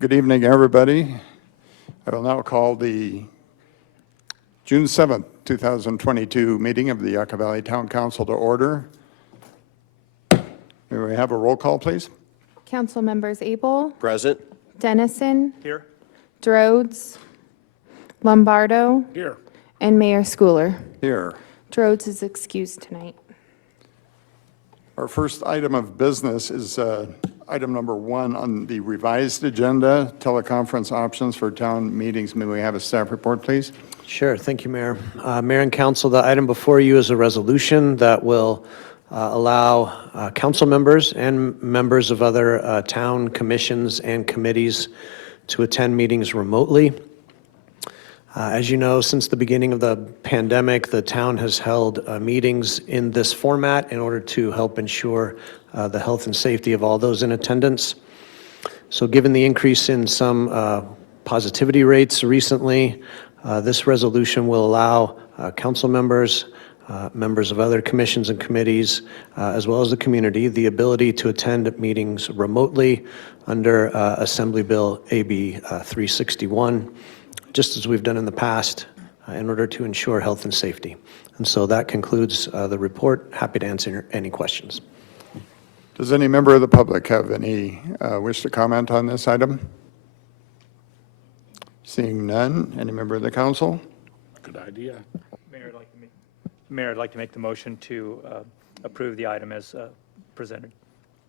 Good evening, everybody. I will now call the June 7th, 2022 meeting of the Yucca Valley Town Council to order. May we have a roll call, please? Council members Abel, Present. Dennison, Here. Drodes, Lombardo, Here. and Mayor Schooler. Here. Drodes is excused tonight. Our first item of business is item number 1 on the revised agenda, teleconference options for town meetings. May we have a staff report, please? Sure. Thank you, Mayor. Mayor and Council, the item before you is a resolution that will allow council members and members of other town commissions and committees to attend meetings remotely. As you know, since the beginning of the pandemic, the town has held meetings in this format in order to help ensure the health and safety of all those in attendance. So given the increase in some positivity rates recently, this resolution will allow council members, members of other commissions and committees, as well as the community, the ability to attend meetings remotely under Assembly Bill AB 361, just as we've done in the past, in order to ensure health and safety. And so that concludes the report. Happy to answer any questions. Does any member of the public have any wish to comment on this item? Seeing none, any member of the council? Good idea. Mayor, I'd like to make the motion to approve the item as presented.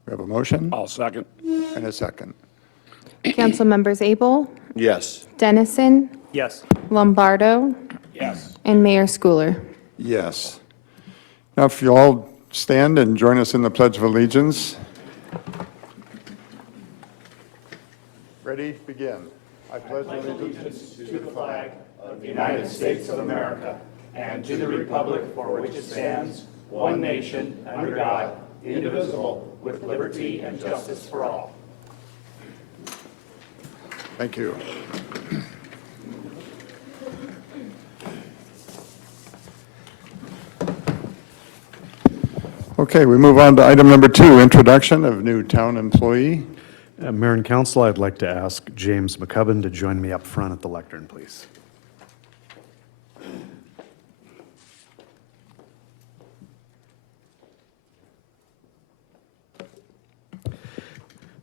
We have a motion I'll second. and a second. Council members Abel, Yes. Dennison, Yes. Lombardo, Yes. and Mayor Schooler. Yes. Now, if you all stand and join us in the Pledge of Allegiance. Ready? Begin. I pledge allegiance to the flag of the United States of America and to the republic for which it stands, one nation, under God, indivisible, with liberty and justice for all. Thank you. Okay, we move on to item number 2, introduction of new town employee. Mayor and Council, I'd like to ask James McCubbin to join me up front at the lectern, please.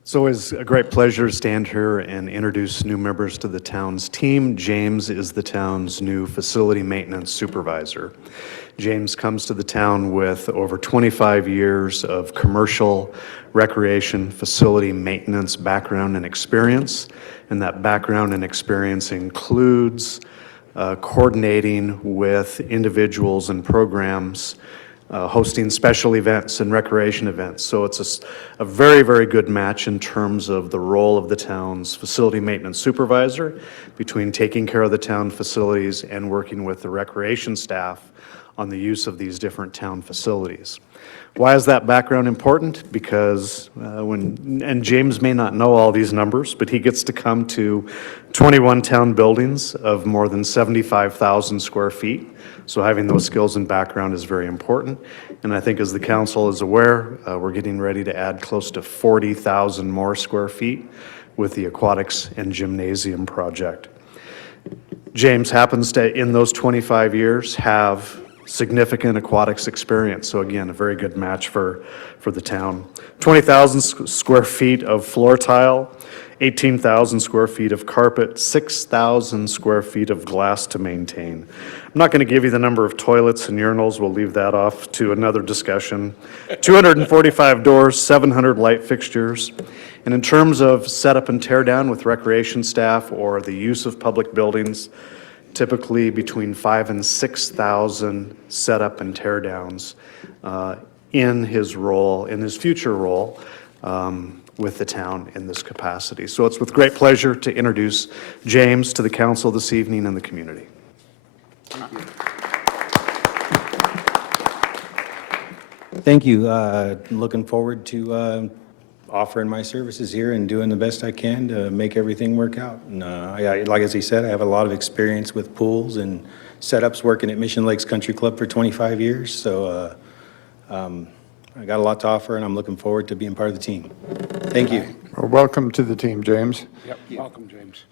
It's always a great pleasure to stand here and introduce new members to the town's team. James is the town's new facility maintenance supervisor. James comes to the town with over 25 years of commercial recreation facility maintenance background and experience, and that background and experience includes coordinating with individuals and programs, hosting special events and recreation events. So it's a very, very good match in terms of the role of the town's facility maintenance supervisor between taking care of the town facilities and working with the recreation staff on the use of these different town facilities. Why is that background important? Because and James may not know all these numbers, but he gets to come to 21 town buildings of more than 75,000 square feet. So having those skills and background is very important. And I think as the council is aware, we're getting ready to add close to 40,000 more square feet with the Aquatics and Gymnasium project. James happens to, in those 25 years, have significant aquatics experience. So again, a very good match for the town. 20,000 square feet of floor tile, 18,000 square feet of carpet, 6,000 square feet of glass to maintain. I'm not going to give you the number of toilets and urinals. We'll leave that off to another discussion. 245 doors, 700 light fixtures. And in terms of setup and tear down with recreation staff or the use of public buildings, typically between 5,000 and 6,000 setup and tear downs in his role, in his future role with the town in this capacity. So it's with great pleasure to introduce James to the council this evening and the community. Thank you. Looking forward to offering my services here and doing the best I can to make everything work out. And like as he said, I have a lot of experience with pools and setups working at Mission Lakes Country Club for 25 years. So I got a lot to offer, and I'm looking forward to being part of the team. Thank you. Well, welcome to the team, James. Yep, welcome, James.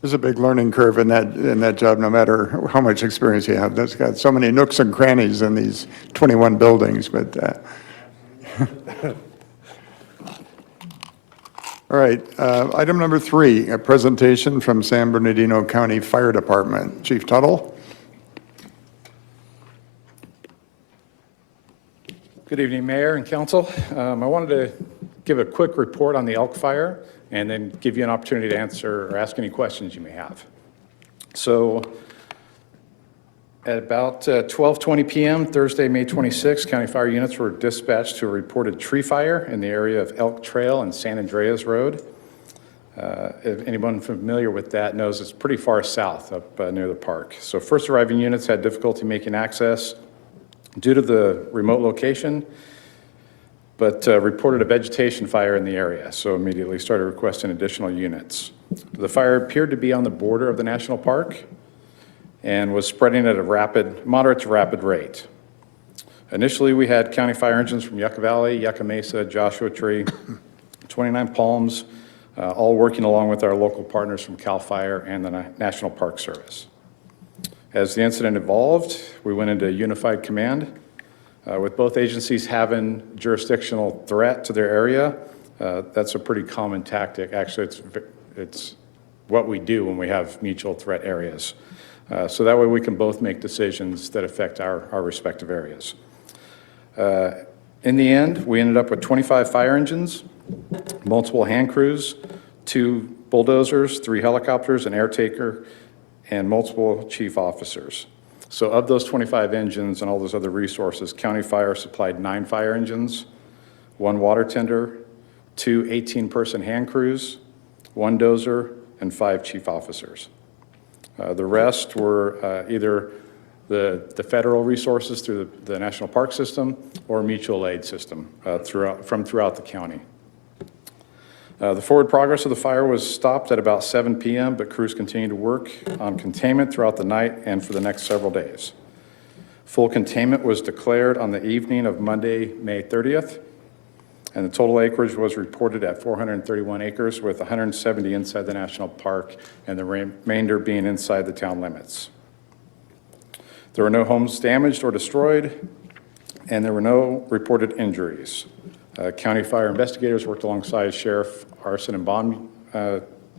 There's a big learning curve in that job, no matter how much experience you have. That's got so many nooks and crannies in these 21 buildings, but, all right, item number 3, a presentation from San Bernardino County Fire Department. Chief Tuttle? Good evening, Mayor and Council. I wanted to give a quick report on the elk fire and then give you an opportunity to answer or ask any questions you may have. So at about 12:20 p.m. Thursday, May 26, county fire units were dispatched to a reported tree fire in the area of Elk Trail and San Andreas Road. If anyone familiar with that knows, it's pretty far south up near the park. So first arriving units had difficulty making access due to the remote location, but reported a vegetation fire in the area, so immediately started requesting additional units. The fire appeared to be on the border of the national park and was spreading at a moderate to rapid rate. Initially, we had county fire engines from Yucca Valley, Yucca Mesa, Joshua Tree, 29 Palms, all working along with our local partners from CAL FIRE and the National Park Service. As the incident evolved, we went into unified command. With both agencies having jurisdictional threat to their area, that's a pretty common tactic. Actually, it's what we do when we have mutual threat areas. So that way we can both make decisions that affect our respective areas. In the end, we ended up with 25 fire engines, multiple hand crews, 2 bulldozers, 3 helicopters, an air taker, and multiple chief officers. So of those 25 engines and all those other resources, County Fire supplied 9 fire engines, 1 water tender, 2 18-person hand crews, 1 dozer, and 5 chief officers. The rest were either the federal resources through the National Park System or mutual aid system throughout the county. The forward progress of the fire was stopped at about 7 p.m., but crews continued to work on containment throughout the night and for the next several days. Full containment was declared on the evening of Monday, May 30th, and the total acreage was reported at 431 acres, with 170 inside the national park and the remainder being inside the town limits. There were no homes damaged or destroyed, and there were no reported injuries. County fire investigators worked alongside sheriff, arson, and bond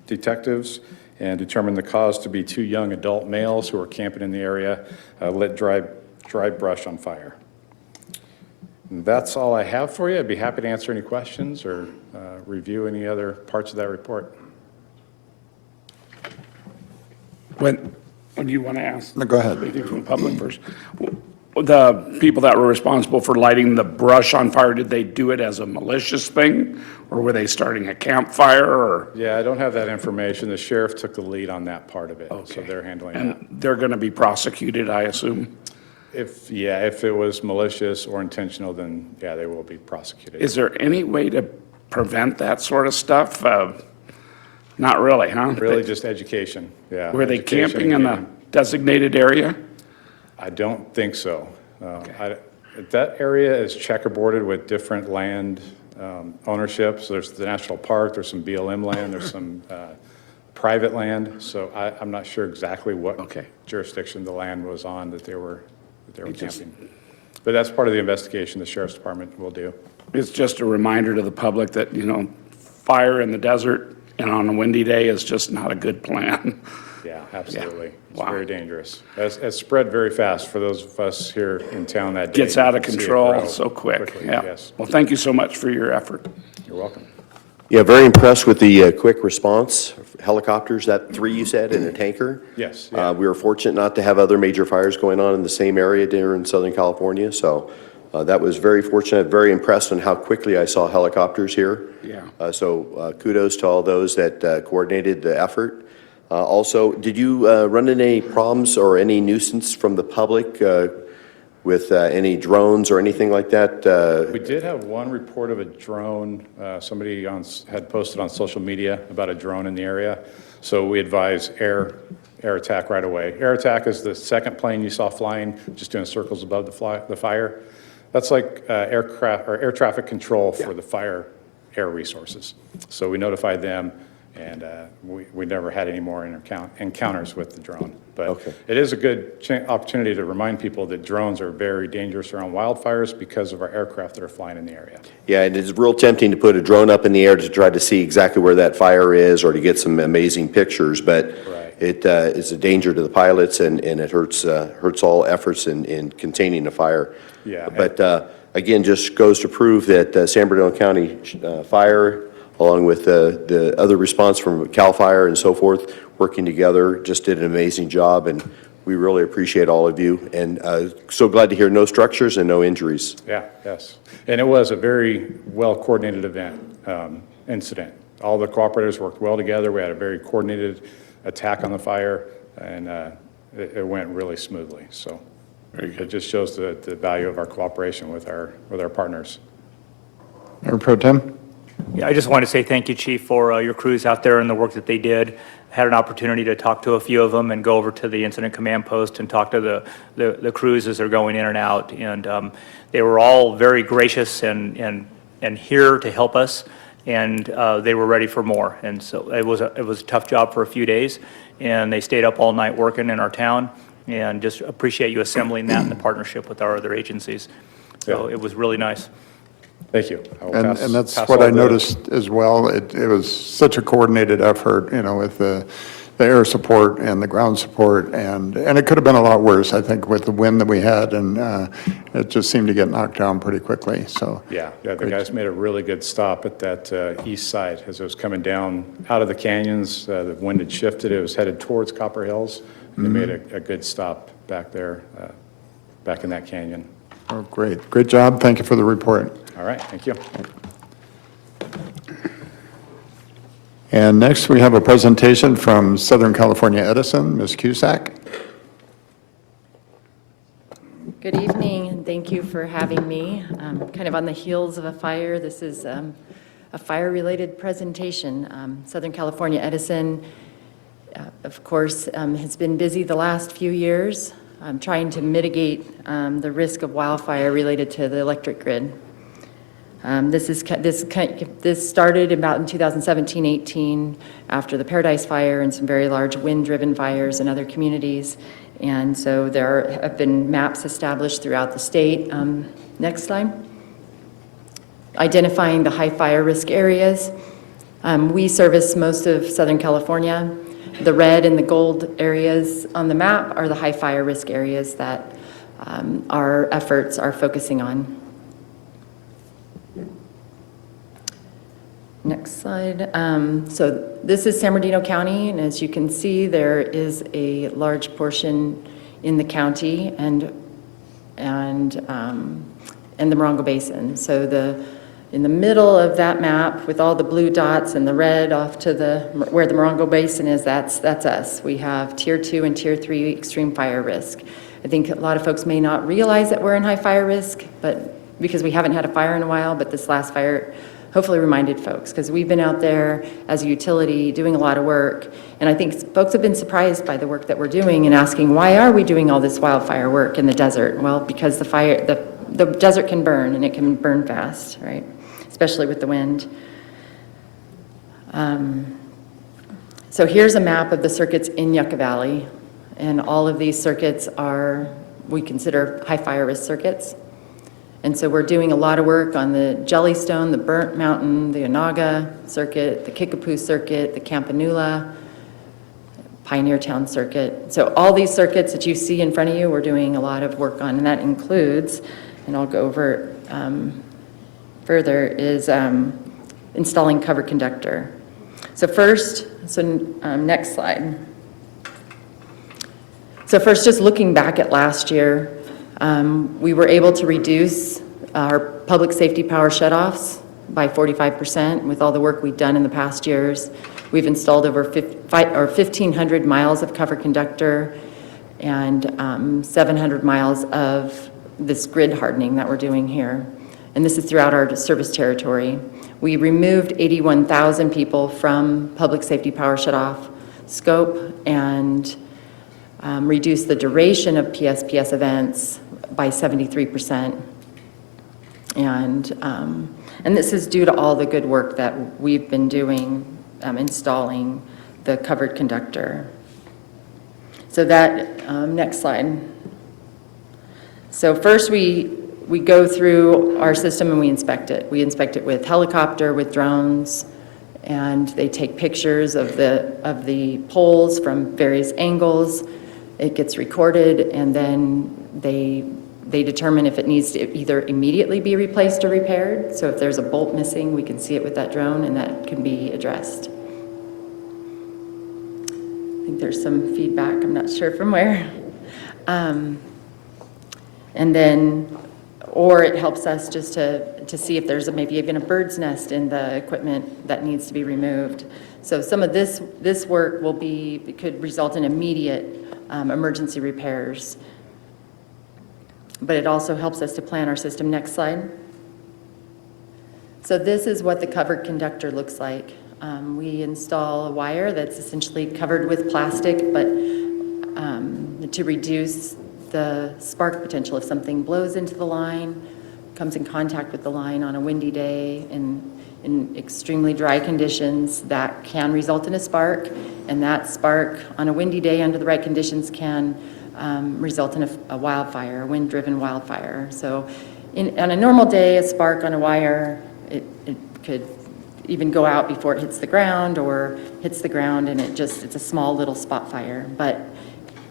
detectives and determined the cause to be 2 young adult males who were camping in the area, lit dry brush on fire. And that's all I have for you. I'd be happy to answer any questions or review any other parts of that report. When you want to ask? No, go ahead. Anything from the public first? The people that were responsible for lighting the brush on fire, did they do it as a malicious thing? Or were they starting a campfire or? Yeah, I don't have that information. The sheriff took the lead on that part of it, so they're handling that. And they're going to be prosecuted, I assume? If it was malicious or intentional, then yeah, they will be prosecuted. Is there any way to prevent that sort of stuff? Not really, huh? Really just education, yeah. Were they Education camping in the and- designated area? I don't think so. That area is checkerboarded with different land ownerships. There's the national park, there's some BLM land, there's some private land. So I'm not sure exactly what jurisdiction the land was on that they were camping. But that's part of the investigation the sheriff's department will do. It's just a reminder to the public that, fire in the desert and on a windy day is just not a good plan. Yeah, absolutely. It's Wow. very dangerous. It's spread very fast for those of us here in town that day. Gets out of You see it control grow so quick. quickly, Yeah. Yes, Well, thank you so much for your effort. you're welcome. Yeah, very impressed with the quick response. Helicopters, that 3 you said, and a tanker. Yes, yeah. We were fortunate not to have other major fires going on in the same area there in Southern California, so that was very fortunate. Very impressed on how quickly I saw helicopters here. Yeah. So kudos to all those that coordinated the effort. Also, did you run into any problems or any nuisance from the public with any drones or anything like that? We did have one report of a drone. Somebody had posted on social media about a drone in the area. So we advise air attack right away. Air attack is the second plane you saw flying, just doing circles above the fire. That's like aircraft or air traffic control for the fire air resources. So we notified them, and we never had any more encounters with the drone. But Okay. it is a good opportunity to remind people that drones are very dangerous around wildfires because of our aircraft that are flying in the area. Yeah, and it's real tempting to put a drone up in the air to try to see exactly where that fire is or to get some amazing pictures, but Right. it is a danger to the pilots, and it hurts all efforts in containing the fire. Yeah. But again, just goes to prove that San Bernardino County Fire, along with the other response from CAL FIRE and so forth, working together, just did an amazing job, and we really appreciate all of you. And so glad to hear no structures and no injuries. Yeah, yes. And it was a very well-coordinated event, incident. All the cooperators worked well together. We had a very coordinated attack on the fire, and it went really smoothly. So it just shows the value of our cooperation with our partners. Mayor Pro Tem? Yeah, I just want to say thank you, Chief, for your crews out there and the work that they did. Had an opportunity to talk to a few of them and go over to the incident command post and talk to the crews as they're going in and out. And they were all very gracious and here to help us, and they were ready for more. And so it was a tough job for a few days, and they stayed up all night working in our town, and just appreciate you assembling that in the partnership with our other agencies. So it was really nice. Thank you. I will And pass- that's pass what all I the- noticed as well. It was such a coordinated effort, with the air support and the ground support, and it could have been a lot worse, I think, with the wind that we had, and it just seemed to get knocked down pretty quickly, so. Yeah, the guys made a really good stop at that east side as it was coming down out of the canyons. The wind had shifted. It was headed towards Copper Hills. They made a good stop back there, back in that canyon. Oh, great. Great job. Thank you for the report. All right, thank you. And next, we have a presentation from Southern California Edison, Ms. Cusack. Good evening, and thank you for having me. Kind of on the heels of a fire, this is a fire-related presentation. Southern California Edison, of course, has been busy the last few years trying to mitigate the risk of wildfire related to the electric grid. This started about in 2017-18 after the Paradise Fire and some very large wind-driven fires in other communities. And so there have been maps established throughout the state. Next slide. Identifying the high fire risk areas. We service most of Southern California. The red and the gold areas on the map are the high fire risk areas that our efforts are focusing on. Next slide. So this is San Bernardino County, and as you can see, there is a large portion in the county and the Morongo Basin. So in the middle of that map, with all the blue dots and the red off to where the Morongo Basin is, that's us. We have Tier 2 and Tier 3 extreme fire risk. I think a lot of folks may not realize that we're in high fire risk, but because we haven't had a fire in a while, but this last fire hopefully reminded folks, because we've been out there as a utility doing a lot of work, and I think folks have been surprised by the work that we're doing and asking, why are we doing all this wildfire work in the desert? Well, because the desert can burn, and it can burn fast, right? Especially with the wind. So here's a map of the circuits in Yucca Valley, and all of these circuits we consider high fire risk circuits. And so we're doing a lot of work on the Jellystone, the Burnt Mountain, the Onaga circuit, the Kickapoo circuit, the Campanula, Pioneer Town circuit. So all these circuits that you see in front of you, we're doing a lot of work on, and that includes, and I'll go over further, is installing cover conductor. So next slide. So first, just looking back at last year, we were able to reduce our public safety power shutoffs by 45% with all the work we've done in the past years. We've installed over 1,500 miles of cover conductor and 700 miles of this grid hardening that we're doing here. And this is throughout our service territory. We removed 81,000 people from public safety power shutoff scope and reduced the duration of PSPS events by 73%. And And this is due to all the good work that we've been doing installing the covered conductor. So that, next slide. So first we go through our system and we inspect it. We inspect it with helicopter, with drones, and they take pictures of the poles from various angles. It gets recorded, and then they determine if it needs to either immediately be replaced or repaired. So if there's a bolt missing, we can see it with that drone, and that can be addressed. I think there's some feedback, I'm not sure from where. And then, or it helps us just to see if there's maybe even a bird's nest in the equipment that needs to be removed. So some of this work could result in immediate emergency repairs. But it also helps us to plan our system. Next slide. So this is what the covered conductor looks like. We install a wire that's essentially covered with plastic, but to reduce the spark potential if something blows into the line, comes in contact with the line on a windy day in extremely dry conditions, that can result in a spark, and that spark on a windy day under the right conditions can result in a wildfire, a wind-driven wildfire. So on a normal day, a spark on a wire, it could even go out before it hits the ground, or hits the ground and it's a small little spot fire. But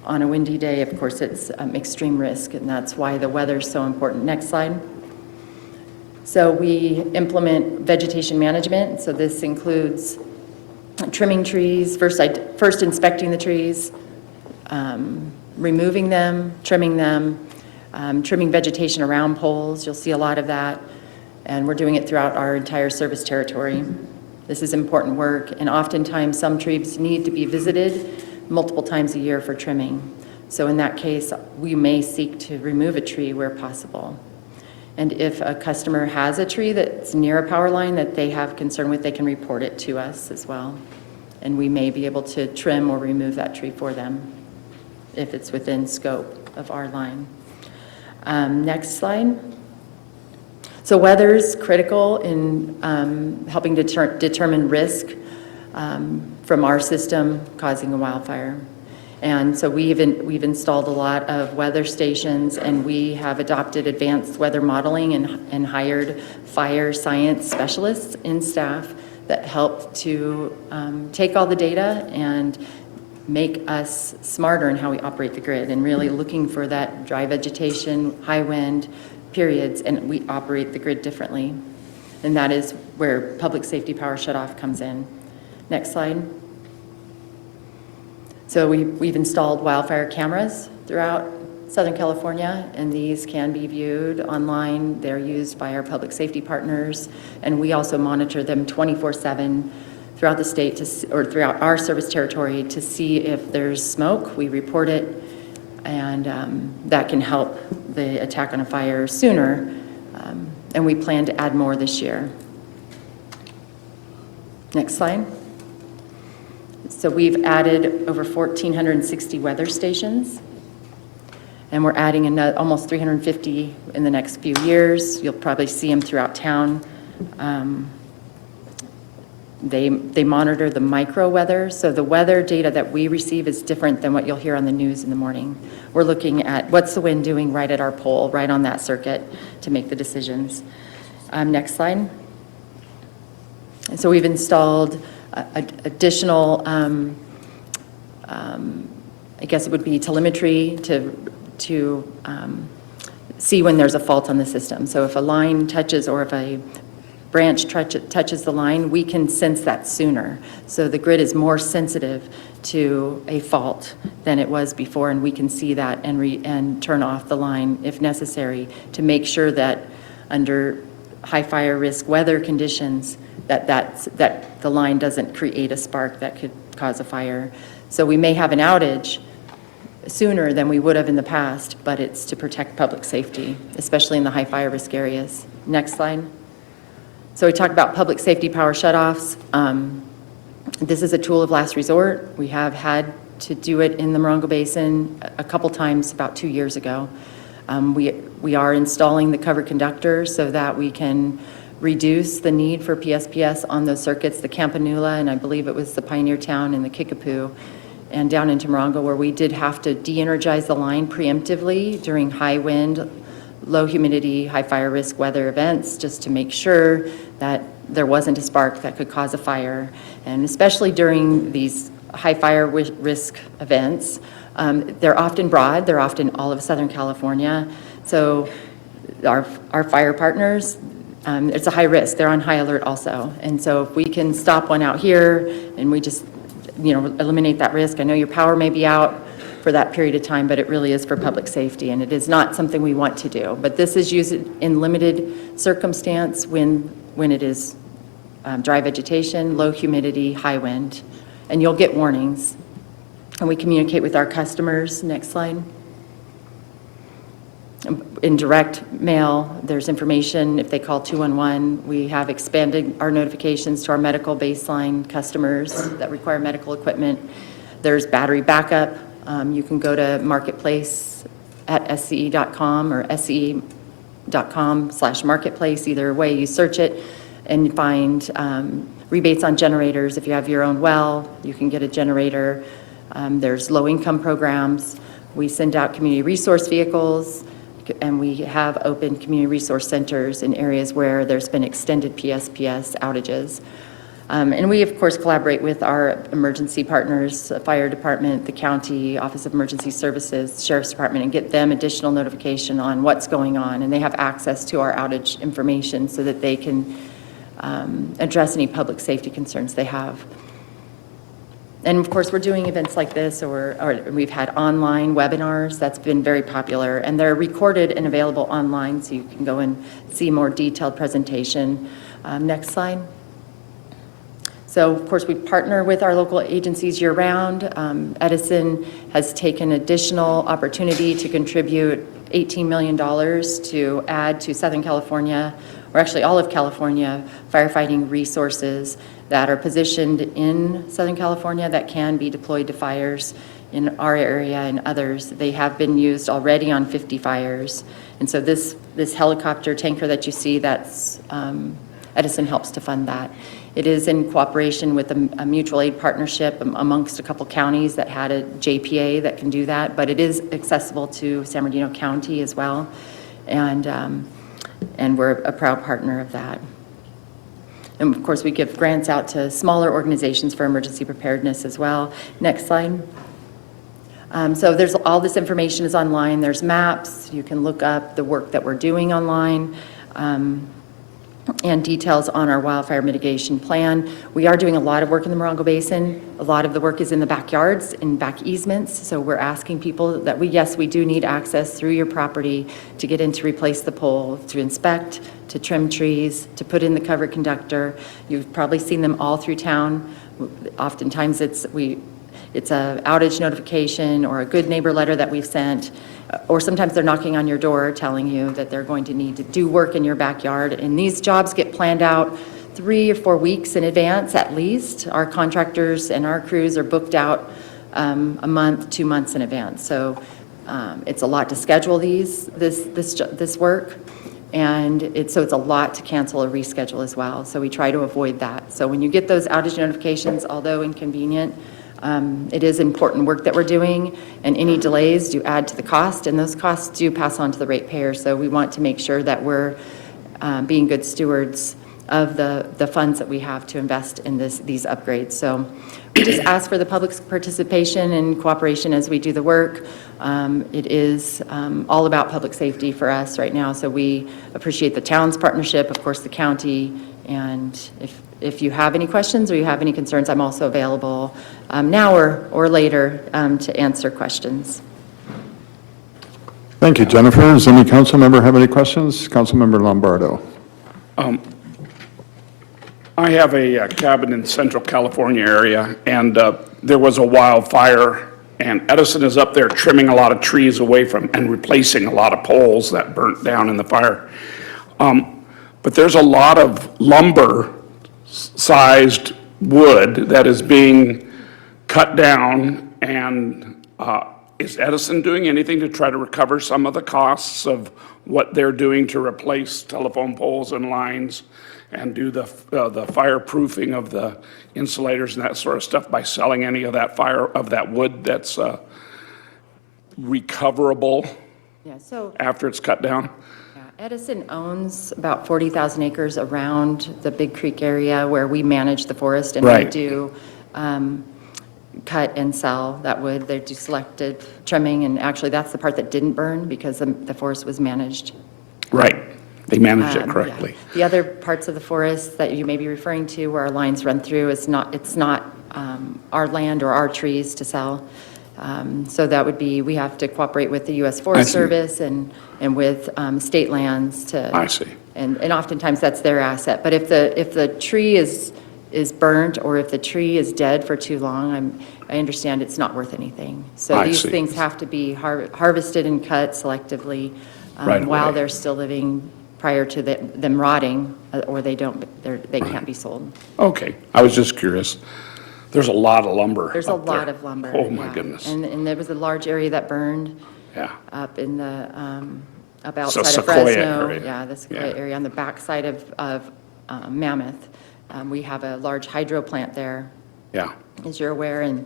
on a windy day, of course, it's extreme risk, and that's why the weather is so important. Next slide. So we implement vegetation management. So this includes trimming trees, first inspecting the trees, removing them, trimming vegetation around poles. You'll see a lot of that. And we're doing it throughout our entire service territory. This is important work, and oftentimes some trees need to be visited multiple times a year for trimming. So in that case, we may seek to remove a tree where possible. And if a customer has a tree that's near a power line that they have concern with, they can report it to us as well. And we may be able to trim or remove that tree for them if it's within scope of our line. Next slide. So weather's critical in helping determine risk from our system causing a wildfire. And so we've installed a lot of weather stations, and we have adopted advanced weather modeling and hired fire science specialists in staff that help to take all the data and make us smarter in how we operate the grid, and really looking for that dry vegetation, high wind periods, and we operate the grid differently. And that is where public safety power shutoff comes in. Next slide. So we've installed wildfire cameras throughout Southern California, and these can be viewed online. They're used by our public safety partners, and we also monitor them 24/7 throughout the state or throughout our service territory to see if there's smoke. We report it, and that can help the attack on a fire sooner, and we plan to add more this year. Next slide. So we've added over 1,460 weather stations, and we're adding almost 350 in the next few years. You'll probably see them throughout town. They monitor the micro weather, so the weather data that we receive is different than what you'll hear on the news in the morning. We're looking at what's the wind doing right at our pole, right on that circuit, to make the decisions. Next slide. And so we've installed additional, I guess it would be telemetry to see when there's a fault on the system. So if a line touches, or if a branch touches the line, we can sense that sooner. So the grid is more sensitive to a fault than it was before, and we can see that and turn off the line if necessary to make sure that under high fire risk weather conditions that the line doesn't create a spark that could cause a fire. So we may have an outage sooner than we would have in the past, but it's to protect public safety, especially in the high fire risk areas. Next slide. So we talked about public safety power shutoffs. This is a tool of last resort. We have had to do it in the Morongo Basin a couple times about 2 years ago. We are installing the covered conductor so that we can reduce the need for PSPS on those circuits, the Campanula, and I believe it was the Pioneer Town and the Kickapoo, and down into Morongo, where we did have to de-energize the line preemptively during high wind, low humidity, high fire risk weather events, just to make sure that there wasn't a spark that could cause a fire. And especially during these high fire risk events, they're often broad, they're often all of Southern California. So our fire partners, it's a high risk, they're on high alert also. And so if we can stop one out here and we just, eliminate that risk. I know your power may be out for that period of time, but it really is for public safety, and it is not something we want to do. But this is used in limited circumstance when it is dry vegetation, low humidity, high wind, and you'll get warnings. And we communicate with our customers. Next slide. In direct mail, there's information. If they call 211, we have expanded our notifications to our medical baseline customers that require medical equipment. There's battery backup. You can go to marketplace at sce.com or sce.com/marketplace. Either way you search it, and find rebates on generators. If you have your own well, you can get a generator. There's low-income programs. We send out community resource vehicles, and we have open community resource centers in areas where there's been extended PSPS outages. And we, of course, collaborate with our emergency partners, the fire department, the county, Office of Emergency Services, Sheriff's Department, and get them additional notification on what's going on. And they have access to our outage information so that they can address any public safety concerns they have. And of course, we're doing events like this, or we've had online webinars. That's been very popular, and they're recorded and available online, so you can go and see more detailed presentation. Next slide. So of course, we partner with our local agencies year-round. Edison has taken additional opportunity to contribute $18 million to add to Southern California, or actually all of California, firefighting resources that are positioned in Southern California that can be deployed to fires in our area and others. They have been used already on 50 fires. And so this helicopter tanker that you see, that's Edison helps to fund that. It is in cooperation with a mutual aid partnership amongst a couple counties that had a JPA that can do that, but it is accessible to San Bernardino County as well. And we're a proud partner of that. And of course, we give grants out to smaller organizations for emergency preparedness as well. Next slide. So there's all this information is online. There's maps. You can look up the work that we're doing online. And details on our wildfire mitigation plan. We are doing a lot of work in the Morongo Basin. A lot of the work is in the backyards, in back easements. So we're asking people that yes, we do need access through your property to get in to replace the pole, to inspect, to trim trees, to put in the covered conductor. You've probably seen them all through town. Oftentimes it's a outage notification or a good neighbor letter that we've sent, or sometimes they're knocking on your door telling you that they're going to need to do work in your backyard. And these jobs get planned out 3 or 4 weeks in advance at least. Our contractors and our crews are booked out a month, 2 months in advance. So it's a lot to schedule this work. And it's a lot to cancel or reschedule as well. So we try to avoid that. So when you get those outage notifications, although inconvenient, it is important work that we're doing, and any delays do add to the cost, and those costs do pass on to the ratepayer. So we want to make sure that we're being good stewards of the funds that we have to invest in these upgrades. So we just ask for the public's participation and cooperation as we do the work. It is all about public safety for us right now, so we appreciate the town's partnership, of course, the county, and if you have any questions or you have any concerns, I'm also available now or later to answer questions. Thank you, Jennifer. Does any council member have any questions? Councilmember Lombardo. I have a cabin in the Central California area, and there was a wildfire, and Edison is up there trimming a lot of trees away from and replacing a lot of poles that burnt down in the fire. But there's a lot of lumber-sized wood that is being cut down, and is Edison doing anything to try to recover some of the costs of what they're doing to replace telephone poles and lines and do the fireproofing of the insulators and that sort of stuff by selling any of that wood that's recoverable Yeah, so after it's cut down? yeah, Edison owns about 40,000 acres around the Big Creek area where we manage the forest, and we Right. do cut and sell that wood. They do selective trimming, and actually, that's the part that didn't burn because the forest was managed. Right. They managed it Yeah. correctly. The other parts of the forest that you may be referring to where our lines run through, it's not our land or our trees to sell. So that would be, we have to cooperate with the U.S. Forest see. Service and with state lands to. I see. And oftentimes that's their asset. But if the tree is burnt or if the tree is dead for too long, I understand it's not worth anything. So I these see. things have to be harvested and cut selectively Right while away. they're still living prior to them rotting, or they can't be sold. Okay, I was just curious. There's a lot of lumber There's a up there. lot of lumber. Oh, my yeah. goodness. And there was a large area that burned Yeah, up in the, up So outside of Sequoia Fresno. area. Yeah, the Sequoia Yeah. area on the backside of Mammoth. We have a large hydro plant there, yeah. as you're aware, and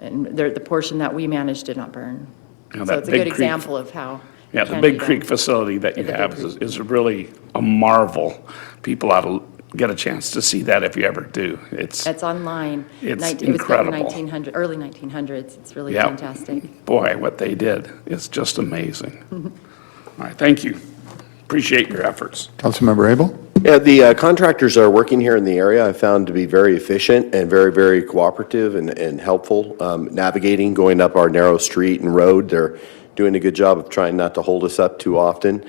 the portion that we manage did not burn. Yeah, So that it's a Big good Creek- example of how. Yeah, it the can Big be done. Creek facility that you Yeah, the Big have Creek. is really a marvel. People ought to get a chance to see that if you ever do. It's, It's online. It's It was built in incredible. 1900, early 1900s. It's really Yeah. fantastic. boy, what they did is just amazing. All right, thank you. Appreciate your efforts. Councilmember Abel? Yeah, the contractors that are working here in the area I found to be very efficient and very, very cooperative and helpful, navigating, going up our narrow street and road. They're doing a good job of trying not to hold us up too often,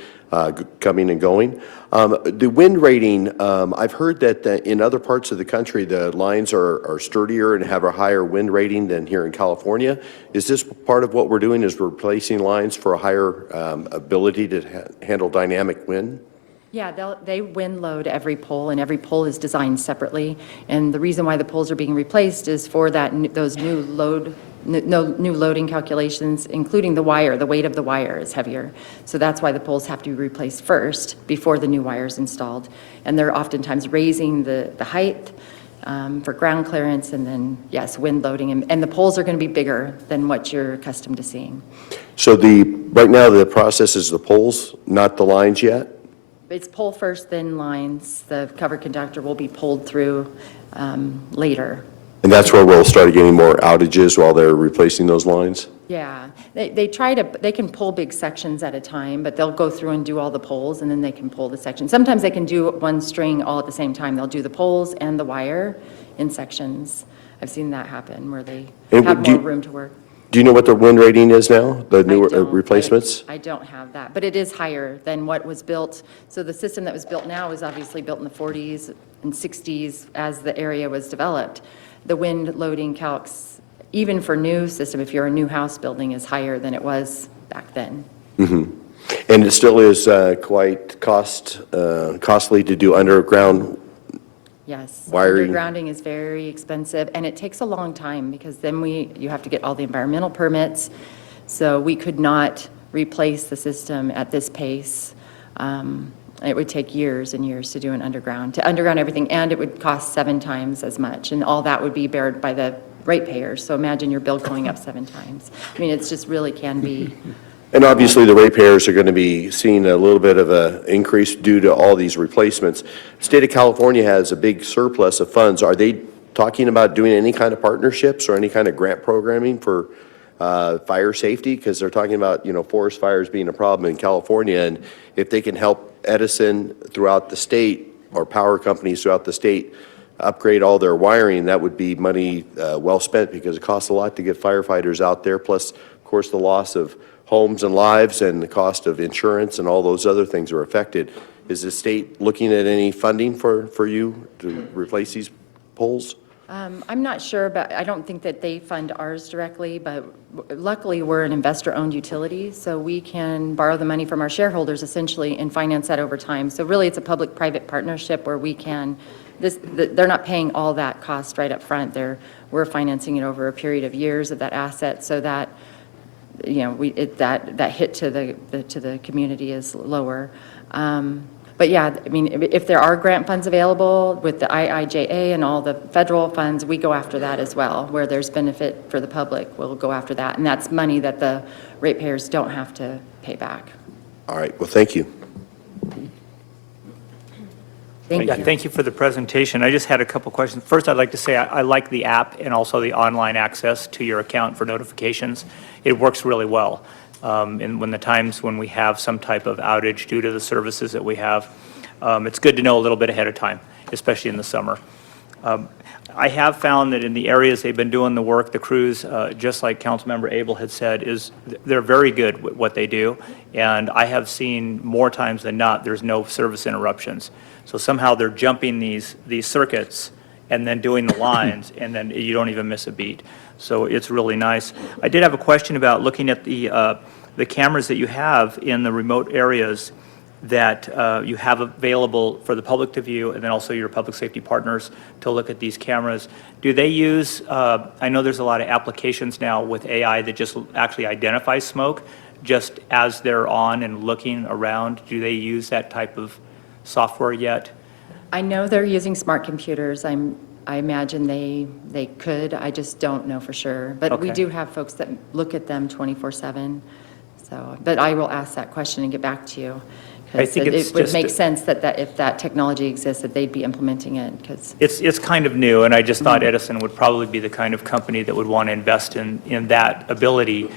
coming and going. The wind rating, I've heard that in other parts of the country, the lines are sturdier and have a higher wind rating than here in California. Is this part of what we're doing, is we're replacing lines for a higher ability to handle dynamic wind? Yeah, they wind load every pole, and every pole is designed separately. And the reason why the poles are being replaced is for those new loading calculations, including the wire. The weight of the wire is heavier. So that's why the poles have to be replaced first before the new wire is installed. And they're oftentimes raising the height for ground clearance, and then, yes, wind loading. And the poles are going to be bigger than what you're accustomed to seeing. So right now, the process is the poles, not the lines yet? It's pole first, then lines. The covered conductor will be pulled through later. And that's where we'll start getting more outages while they're replacing those lines? Yeah, they can pull big sections at a time, but they'll go through and do all the poles, and then they can pull the section. Sometimes they can do one string all at the same time. They'll do the poles and the wire in sections. I've seen that happen where they And have do more you- room to work. Do you know what the wind rating is now, the I newer don't, replacements? I don't have that, but it is higher than what was built. So the system that was built now was obviously built in the 40s and 60s as the area was developed. The wind loading calcs, even for new system, if you're a new house building, is higher than it was back then. And it still is quite costly to do underground. Yes. Wiring. Undergrounding is very expensive, and it takes a long time because then you have to get all the environmental permits. So we could not replace the system at this pace. It would take years and years to do to underground everything, and it would cost 7 times as much, and all that would be bared by the ratepayers. So imagine your bill going up 7 times. I mean, it's just really can be. And obviously, the ratepayers are going to be seeing a little bit of an increase due to all these replacements. State of California has a big surplus of funds. Are they talking about doing any kind of partnerships or any kind of grant programming for fire safety? Because they're talking about, forest fires being a problem in California, and if they can help Edison throughout the state or power companies throughout the state upgrade all their wiring, that would be money well spent, because it costs a lot to get firefighters out there, plus, of course, the loss of homes and lives and the cost of insurance and all those other things are affected. Is the state looking at any funding for you to replace these poles? I'm not sure, but I don't think that they fund ours directly, but luckily, we're an investor-owned utility, so we can borrow the money from our shareholders essentially and finance that over time. So really, it's a public-private partnership where we can, they're not paying all that cost right up front. We're financing it over a period of years of that asset, so that, that hit to the community is lower. But yeah, I mean, if there are grant funds available with the IIJA and all the federal funds, we go after that as well. Where there's benefit for the public, we'll go after that. And that's money that the ratepayers don't have to pay back. All right, well, thank you. Thank Yeah, you. thank you for the presentation. I just had a couple questions. First, I'd like to say I like the app and also the online access to your account for notifications. It works really well. And when the times when we have some type of outage due to the services that we have, it's good to know a little bit ahead of time, especially in the summer. I have found that in the areas they've been doing the work, the crews, just like Councilmember Abel had said, they're very good with what they do. And I have seen more times than not, there's no service interruptions. So somehow they're jumping these circuits and then doing the lines, and then you don't even miss a beat. So it's really nice. I did have a question about looking at the cameras that you have in the remote areas that you have available for the public to view, and then also your public safety partners to look at these cameras. Do they use, I know there's a lot of applications now with AI that just actually identify smoke just as they're on and looking around. Do they use that type of software yet? I know they're using smart computers. I imagine they could. I just don't know for sure. But we Okay. do have folks that look at them 24/7. So, but I will ask that question and get back to you. I think it's It would just make sense that if that technology exists, that they'd be implementing it, because It's kind of new, and I just thought Edison would probably be the kind of company that would want to invest in that ability.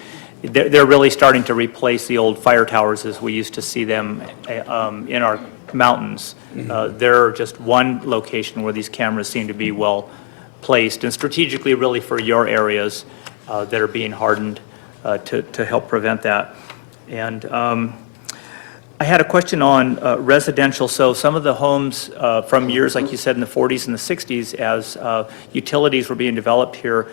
They're really starting to replace the old fire towers as we used to see them in our mountains. They're just one location where these cameras seem to be well placed, and strategically really for your areas that are being hardened to help prevent that. And I had a question on residential. So some of the homes from years, like you said, in the 40s and the 60s, as utilities were being developed here,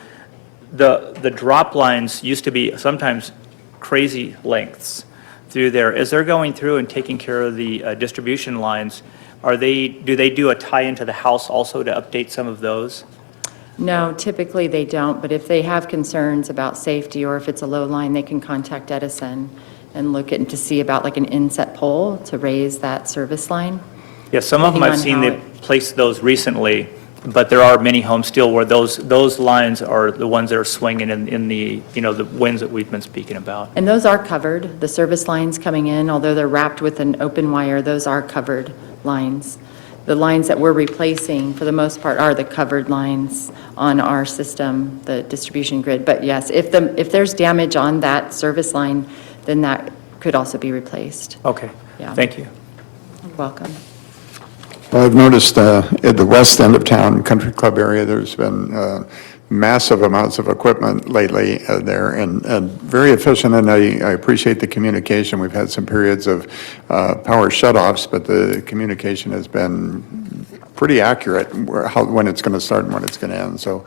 the drop lines used to be sometimes crazy lengths through there. As they're going through and taking care of the distribution lines, do they do a tie into the house also to update some of those? no, typically they don't. But if they have concerns about safety, or if it's a low line, they can contact Edison and look at to see about like an inset pole to raise that service line. Yeah, some of them I've Depending on seen how they've placed those recently, but there are many homes still where those lines are the ones that are swinging in the, the winds that we've been speaking about. And those are covered. The service lines coming in, although they're wrapped with an open wire, those are covered lines. The lines that we're replacing, for the most part, are the covered lines on our system, the distribution grid. But yes, if there's damage on that service line, then that could also be replaced. Okay, Yeah. thank you. You're welcome. Well, I've noticed at the west end of town, Country Club area, there's been massive amounts of equipment lately there, and very efficient, and I appreciate the communication. We've had some periods of power shutoffs, but the communication has been pretty accurate when it's going to start and when it's going to end. So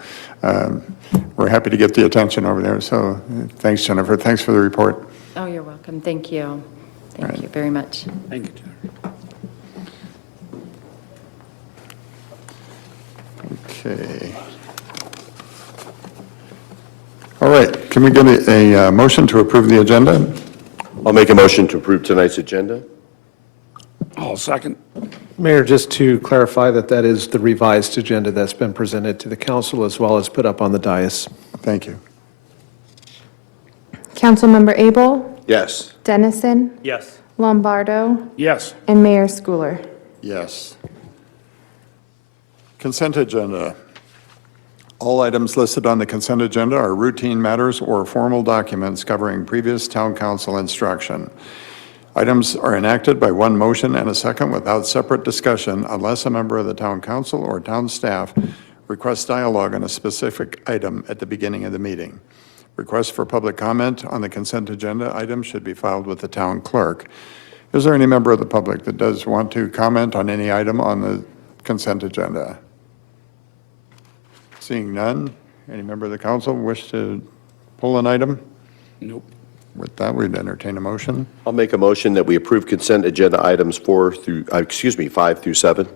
we're happy to get the attention over there. So thanks, Jennifer. Thanks for the report. Oh, you're welcome. Thank you. Thank Right. you very much. Thank you, Jennifer. Okay. All right, can we get a motion to approve the agenda? I'll make a motion to approve tonight's agenda. I'll second. Mayor, just to clarify that is the revised agenda that's been presented to the council as well as put up on the dais. Thank you. Councilmember Abel, Yes. Dennison, Yes. Lombardo, Yes. and Mayor Schooler. Yes. Consent agenda. All items listed on the consent agenda are routine matters or formal documents covering previous town council instruction. Items are enacted by one motion and a second without separate discussion unless a member of the town council or town staff requests dialogue on a specific item at the beginning of the meeting. Requests for public comment on the consent agenda items should be filed with the town clerk. Is there any member of the public that does want to comment on any item on the consent agenda? Seeing none, any member of the council wish to pull an item? Nope. With that, we'd entertain a motion. I'll make a motion that we approve consent agenda items 5 through 7.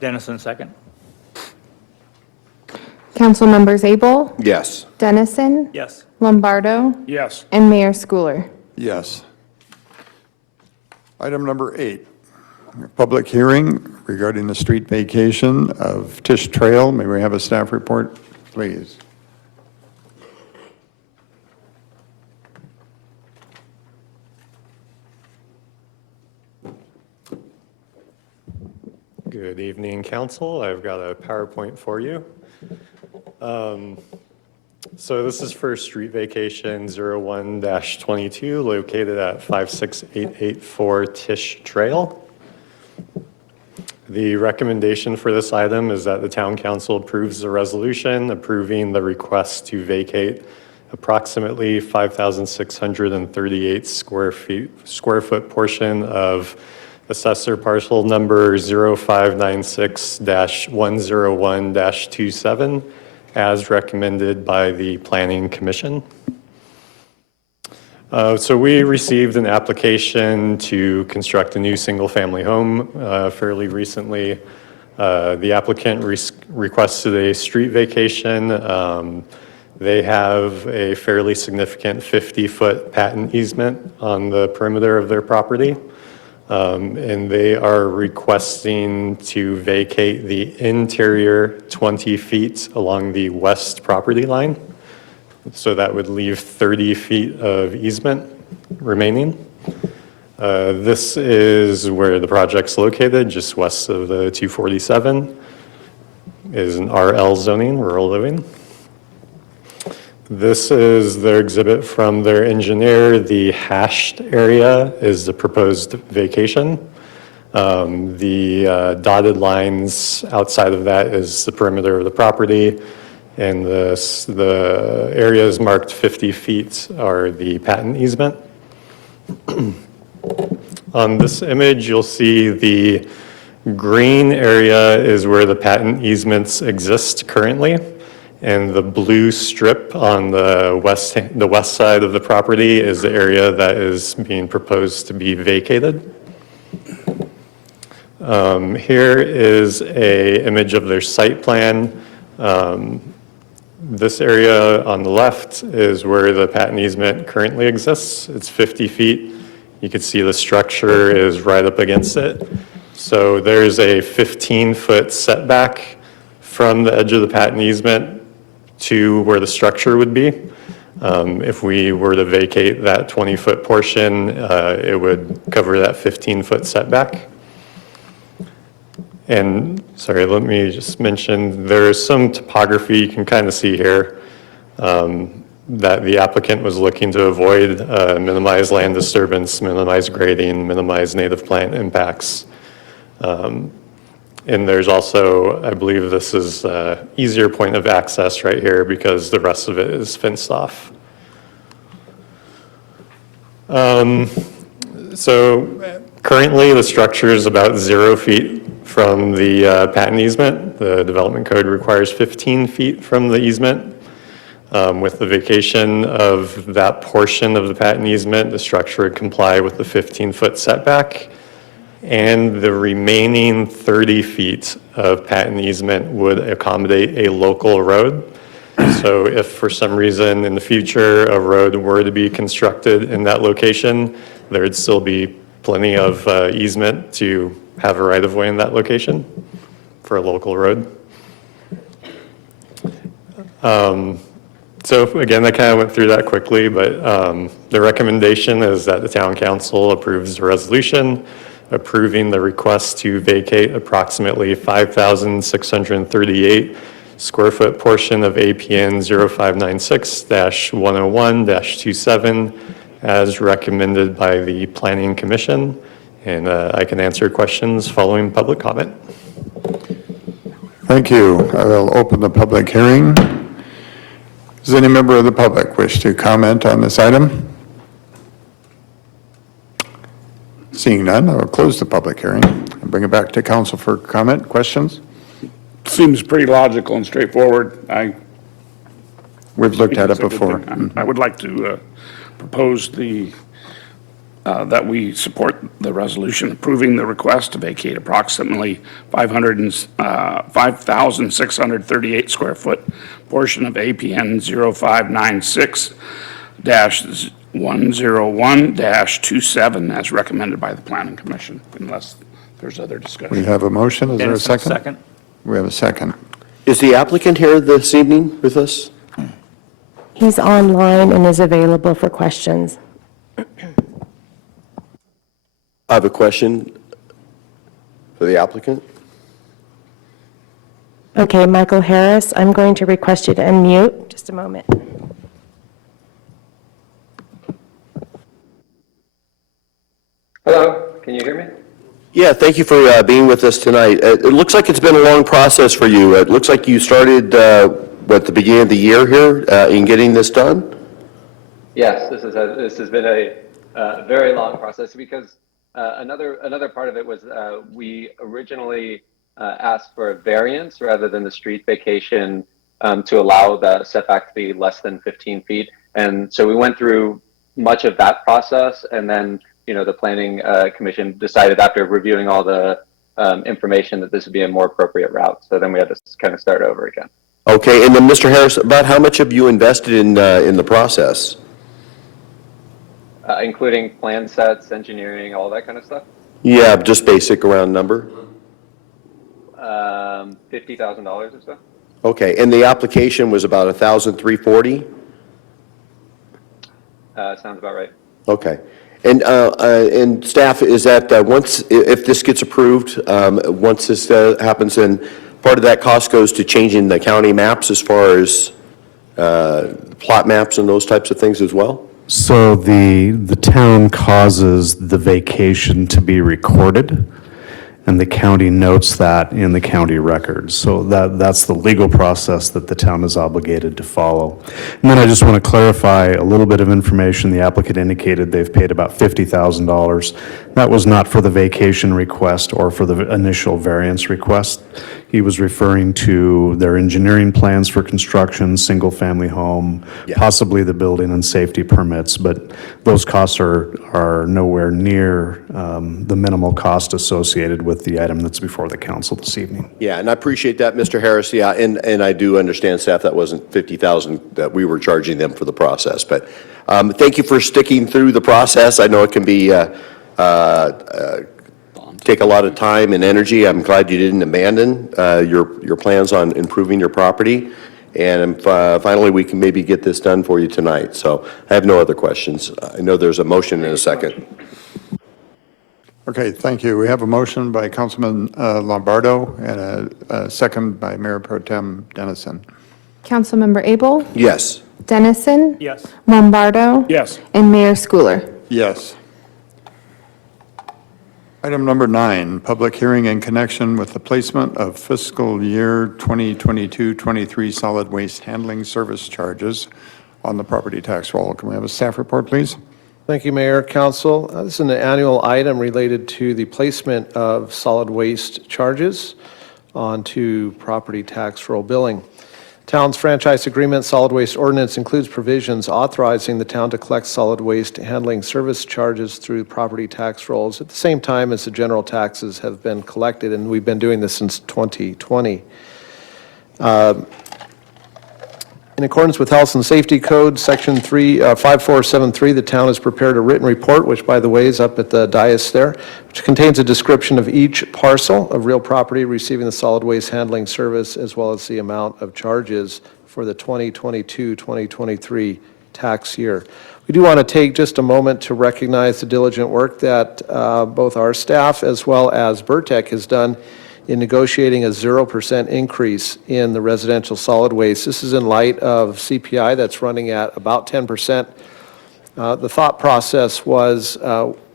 Dennison, second. Councilmembers Abel, Yes. Dennison, Yes. Lombardo, Yes. and Mayor Schooler. Yes. Item number 8. public hearing regarding the street vacation of Tisch Trail. May we have a staff report, please? Good evening, Council. I've got a PowerPoint for you. So this is for street vacation 01-22 located at 56884 Tisch Trail. The recommendation for this item is that the Town Council approves the resolution approving the request to vacate approximately 5,638 square foot portion of Assessor Parcel Number 0596-101-27 as recommended by the Planning Commission. So we received an application to construct a new single-family home fairly recently. The applicant requested a street vacation. They have a fairly significant 50-foot patent easement on the perimeter of their property. And they are requesting to vacate the interior 20 feet along the west property line. So that would leave 30 feet of easement remaining. This is where the project's located, just west of the 247, is an RL zoning, rural living. This is their exhibit from their engineer. The hashed area is the proposed vacation. The dotted lines outside of that is the perimeter of the property. And the areas marked 50 feet are the patent easement. On this image, you'll see the green area is where the patent easements exist currently. And the blue strip on the west side of the property is the area that is being proposed to be vacated. Here is an image of their site plan. This area on the left is where the patent easement currently exists. It's 50 feet. You can see the structure is right up against it. So there's a 15-foot setback from the edge of the patent easement to where the structure would be. If we were to vacate that 20-foot portion, it would cover that 15-foot setback. And sorry, let me just mention, there's some topography you can kind of see here that the applicant was looking to avoid, minimize land disturbance, minimize grading, minimize native plant impacts. And there's also, I believe this is an easier point of access right here because the rest of it is fenced off. So currently the structure is about 0 feet from the patent easement. The development code requires 15 feet from the easement. With the vacation of that portion of the patent easement, the structure would comply with the 15-foot setback. And the remaining 30 feet of patent easement would accommodate a local road. So if for some reason in the future a road were to be constructed in that location, there would still be plenty of easement to have a right-of-way in that location for a local road. So again, I kind of went through that quickly, but the recommendation is that the Town Council approves the resolution approving the request to vacate approximately 5,638 square foot portion of APN 0596-101-27 as recommended by the Planning Commission. And I can answer questions following public comment. Thank you. I will open the public hearing. Does any member of the public wish to comment on this item? Seeing none, I will close the public hearing and bring it back to council for comment. Questions? Seems pretty logical and straightforward. We've looked at it It's a good before. thing. I would like to propose that we support the resolution approving the request to vacate approximately 5,638 square foot portion of APN 0596-101-27 as recommended by the Planning Commission, unless there's other We discussion. have a motion. Is there a Dennison, second? We have a second. Is the applicant here this evening with us? He's online and is available for questions. I have a question for the applicant. Okay, Michael Harris, I'm going to request you to unmute. Just a moment. Hello, can you hear me? Yeah, thank you for being with us tonight. It looks like it's been a long process for you. It looks like you started, the beginning of the year here in getting this done? Yes, this has been a very long process because another part of it was we originally asked for a variance rather than the street vacation to allow the setback to be less than 15 feet. And so we went through much of that process, and then the Planning Commission decided after reviewing all the information that this would be a more appropriate route. So then we had to kind of start over again. Okay, and then Mr. Harris, about how much have you invested in the process? Including plan sets, engineering, all that kind of stuff. Yeah, just basic around number. $50,000 or so. Okay, and the application was about $1,340? Sounds about right. Okay. And staff, is that if this gets approved, once this happens, then part of that cost goes to changing the county maps as far as plot maps and those types of things as well? So the town causes the vacation to be recorded, and the county notes that in the county records. So that's the legal process that the town is obligated to follow. And then I just want to clarify a little bit of information. The applicant indicated they've paid about $50,000. That was not for the vacation request or for the initial variance request. He was referring to their engineering plans for construction, single-family home, possibly the building and safety permits, but those costs are nowhere near the minimal cost associated with the item that's before the council this evening. Yeah, and I appreciate that, Mr. Harris. Yeah, and I do understand, staff, that wasn't $50,000 that we were charging them for the process. But thank you for sticking through the process. I know it can be take a lot of time and energy. I'm glad you didn't abandon your plans on improving your property. And finally, we can maybe get this done for you tonight. So I have no other questions. I know there's a motion in a second. Okay, thank you. We have a motion by Councilman Lombardo and a second by Mayor Pro Tem Dennison. Councilmember Abel, Yes. Dennison, Yes. Lombardo, Yes. and Mayor Schooler. Yes. Item number 9, public hearing in connection with the placement of fiscal year 2022-23 solid waste handling service charges on the property tax roll. Can we have a staff report, please? Thank you, Mayor, Council. This is an annual item related to the placement of solid waste charges onto property tax roll billing. Town's franchise agreement solid waste ordinance includes provisions authorizing the town to collect solid waste handling service charges through property tax rolls at the same time as the general taxes have been collected, and we've been doing this since 2020. In accordance with Health and Safety Code, Section 5473, the town has prepared a written report, which, by the way, is up at the dais there, which contains a description of each parcel of real property receiving the solid waste handling service, as well as the amount of charges for the 2022-2023 tax year. We do want to take just a moment to recognize the diligent work that both our staff as well as Burtech has done in negotiating a 0% increase in the residential solid waste. This is in light of CPI that's running at about 10%. The thought process was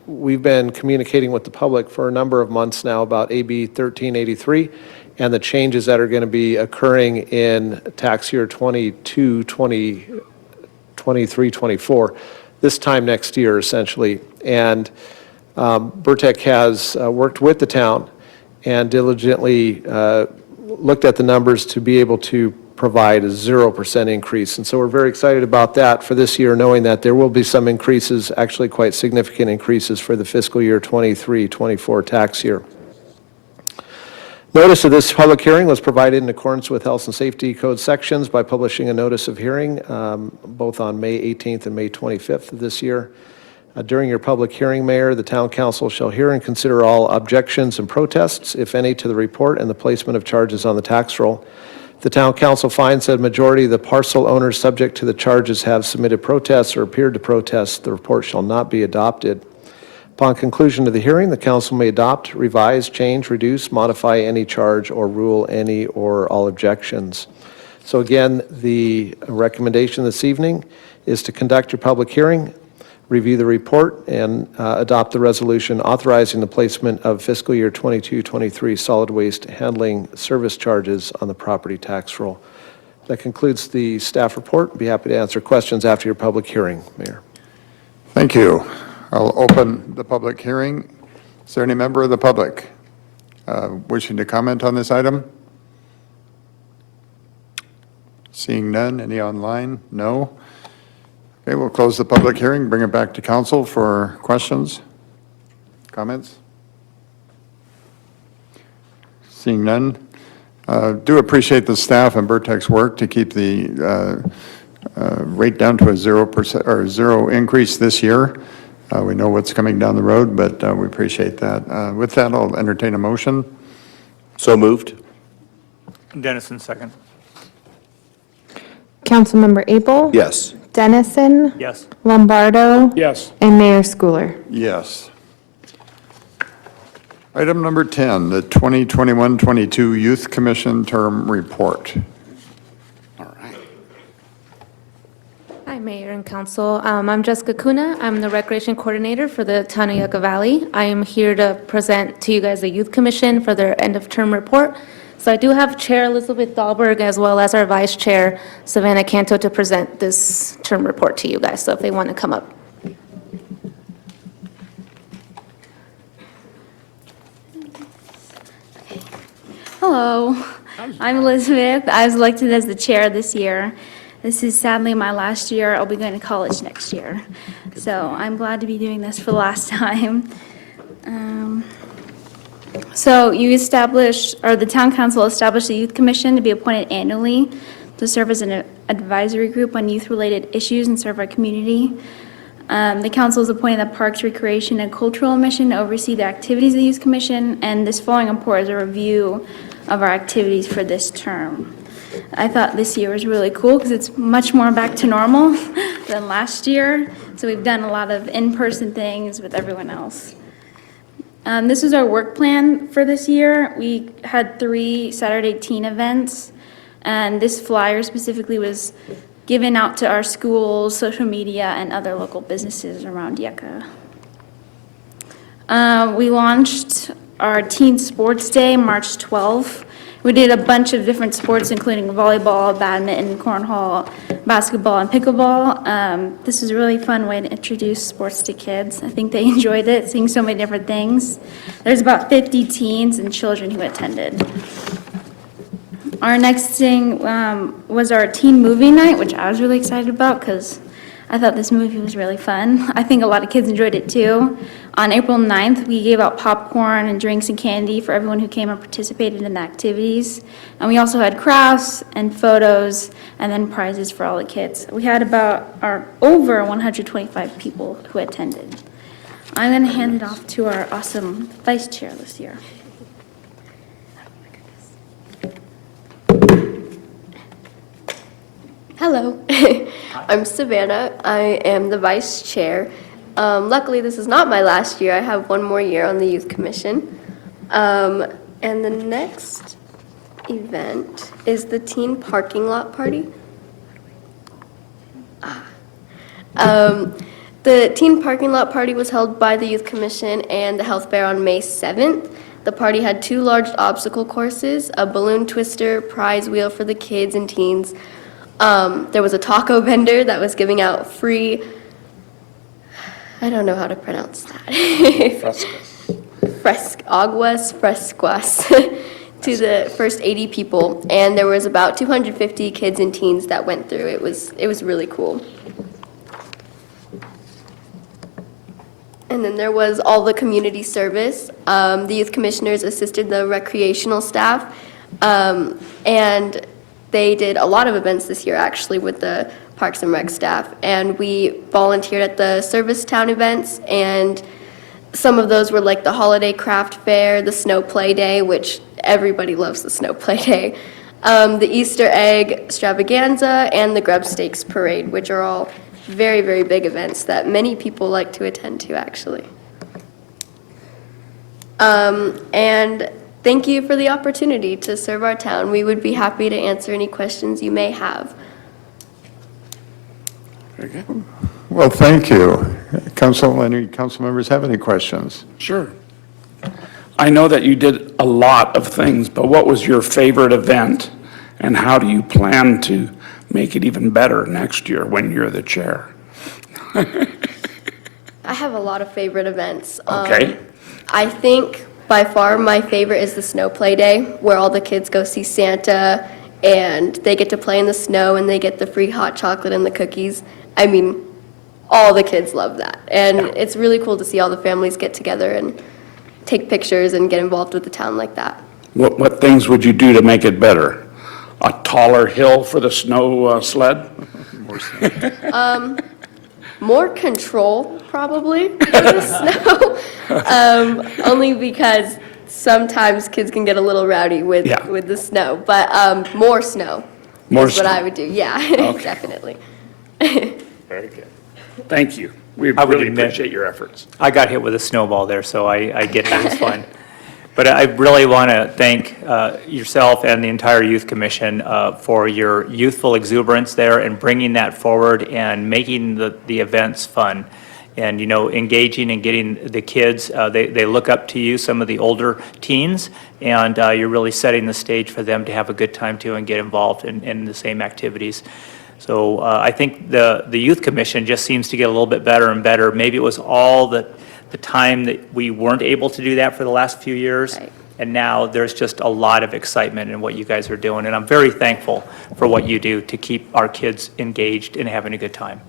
we've been communicating with the public for a number of months now about AB 1383 and the changes that are going to be occurring in tax year 22, 23, 24, this time next year essentially. And Burtech has worked with the town and diligently looked at the numbers to be able to provide a 0% increase. And so we're very excited about that for this year, knowing that there will be some increases, actually quite significant increases for the fiscal year 23-24 tax year. Notice of this public hearing was provided in accordance with Health and Safety Code sections by publishing a notice of hearing both on May 18th and May 25th of this year. During your public hearing, Mayor, the Town Council shall hear and consider all objections and protests, if any, to the report and the placement of charges on the tax roll. If the Town Council finds that a majority of the parcel owners subject to the charges have submitted protests or appeared to protest, the report shall not be adopted. Upon conclusion of the hearing, the council may adopt, revise, change, reduce, modify any charge, or rule any or all objections. So again, the recommendation this evening is to conduct your public hearing, review the report, and adopt the resolution authorizing the placement of fiscal year 22-23 solid waste handling service charges on the property tax roll. That concludes the staff report. I'd be happy to answer questions after your public hearing, Mayor. Thank you. I'll open the public hearing. Is there any member of the public wishing to comment on this item? Seeing none. Any online? No. Okay, we'll close the public hearing, bring it back to council for questions, comments. Seeing none. Do appreciate the staff and Vertex work to keep the rate down to a 0% or zero increase this year. We know what's coming down the road, but we appreciate that. With that, I'll entertain a motion. So moved. Dennison, second. Councilmember Abel? Yes. Dennison? Yes. Lombardo? Yes. And Mayor Schooler. Yes. Item number 10, the 2021-22 Youth Commission Term Report. Hi, Mayor and Council. I'm Jessica Cunha. I'm the Recreation Coordinator for the Town of Yucca Valley. I am here to present to you guys the Youth Commission for their end-of-term report. So I do have Chair Elizabeth Dahlberg as well as our Vice Chair Savannah Canto to present this term report to you guys, so if they want to come up. Hello, I'm Elizabeth. I was elected as the chair this year. This is sadly my last year. I'll be going to college next year. So I'm glad to be doing this for the last time. So the town council established a youth commission to be appointed annually to serve as an advisory group on youth-related issues and serve our community. The council is appointing the Parks, Recreation, and Cultural Mission to oversee the activities of the youth commission, and this following report is a review of our activities for this term. I thought this year was really cool because it's much more back to normal than last year. So we've done a lot of in-person things with everyone else. This was our work plan for this year. We had 3 Saturday teen events, and this flyer specifically was given out to our schools, social media, and other local businesses around Yucca. We launched our Teen Sports Day, March 12th. We did a bunch of different sports, including volleyball, badminton, cornhole, basketball, and pickleball. This is a really fun way to introduce sports to kids. I think they enjoyed it, seeing so many different things. There's about 50 teens and children who attended. Our next thing was our teen movie night, which I was really excited about because I thought this movie was really fun. I think a lot of kids enjoyed it too. On April 9th, we gave out popcorn and drinks and candy for everyone who came and participated in the activities. And we also had crafts and photos and then prizes for all the kids. We had over 125 people who attended. I'm going to hand it off to our awesome vice chair this year. Hello, I'm Savannah. I am the vice chair. Luckily, this is not my last year. I have one more year on the Youth Commission. And the next event is the Teen Parking Lot Party. The Teen Parking Lot Party was held by the Youth Commission and the Health Fair on May 7th. The party had 2 large obstacle courses, a balloon twister, prize wheel for the kids and teens. There was a taco vendor that was giving out free, I don't know how to pronounce that. Aguas frescas to the first 80 people. And there was about 250 kids and teens that went through. It was really cool. And then there was all the community service. The youth commissioners assisted the recreational staff. And they did a lot of events this year, actually, with the Parks and Rec staff. And we volunteered at the Service Town events, and some of those were like the holiday craft fair, the snow play day, which everybody loves the snow play day, the Easter egg extravaganza, and the grub stakes parade, which are all very, very big events that many people like to attend to, actually. And thank you for the opportunity to serve our town. We would be happy to answer any questions you may have. Very good. Well, thank you. Any council members have any questions? Sure. I know that you did a lot of things, but what was your favorite event, and how do you plan to make it even better next year when you're the chair? I have a lot of favorite events. Okay. I think by far my favorite is the snow play day, where all the kids go see Santa and they get to play in the snow and they get the free hot chocolate and the cookies. I mean, all the kids love that. And it's really cool to see all the families get together and take pictures and get involved with the town like that. What things would you do to make it better? A taller hill for the snow sled? More control, probably, for the snow. Only because sometimes kids can get a little rowdy with the snow. But more snow is what I would do. Yeah, definitely. Very good. Thank you. We I would really admit- appreciate your efforts. I got hit with a snowball there, so I get it, it's fun. But I really want to thank yourself and the entire Youth Commission for your youthful exuberance there and bringing that forward and making the events fun. And, you know, engaging and getting the kids, they look up to you, some of the older teens, and you're really setting the stage for them to have a good time too and get involved in the same activities. So I think the Youth Commission just seems to get a little bit better and better. Maybe it was all the time that we weren't able to do that for the last few years. Right. And now there's just a lot of excitement in what you guys are doing. And I'm very thankful for what you do to keep our kids engaged and having a good time.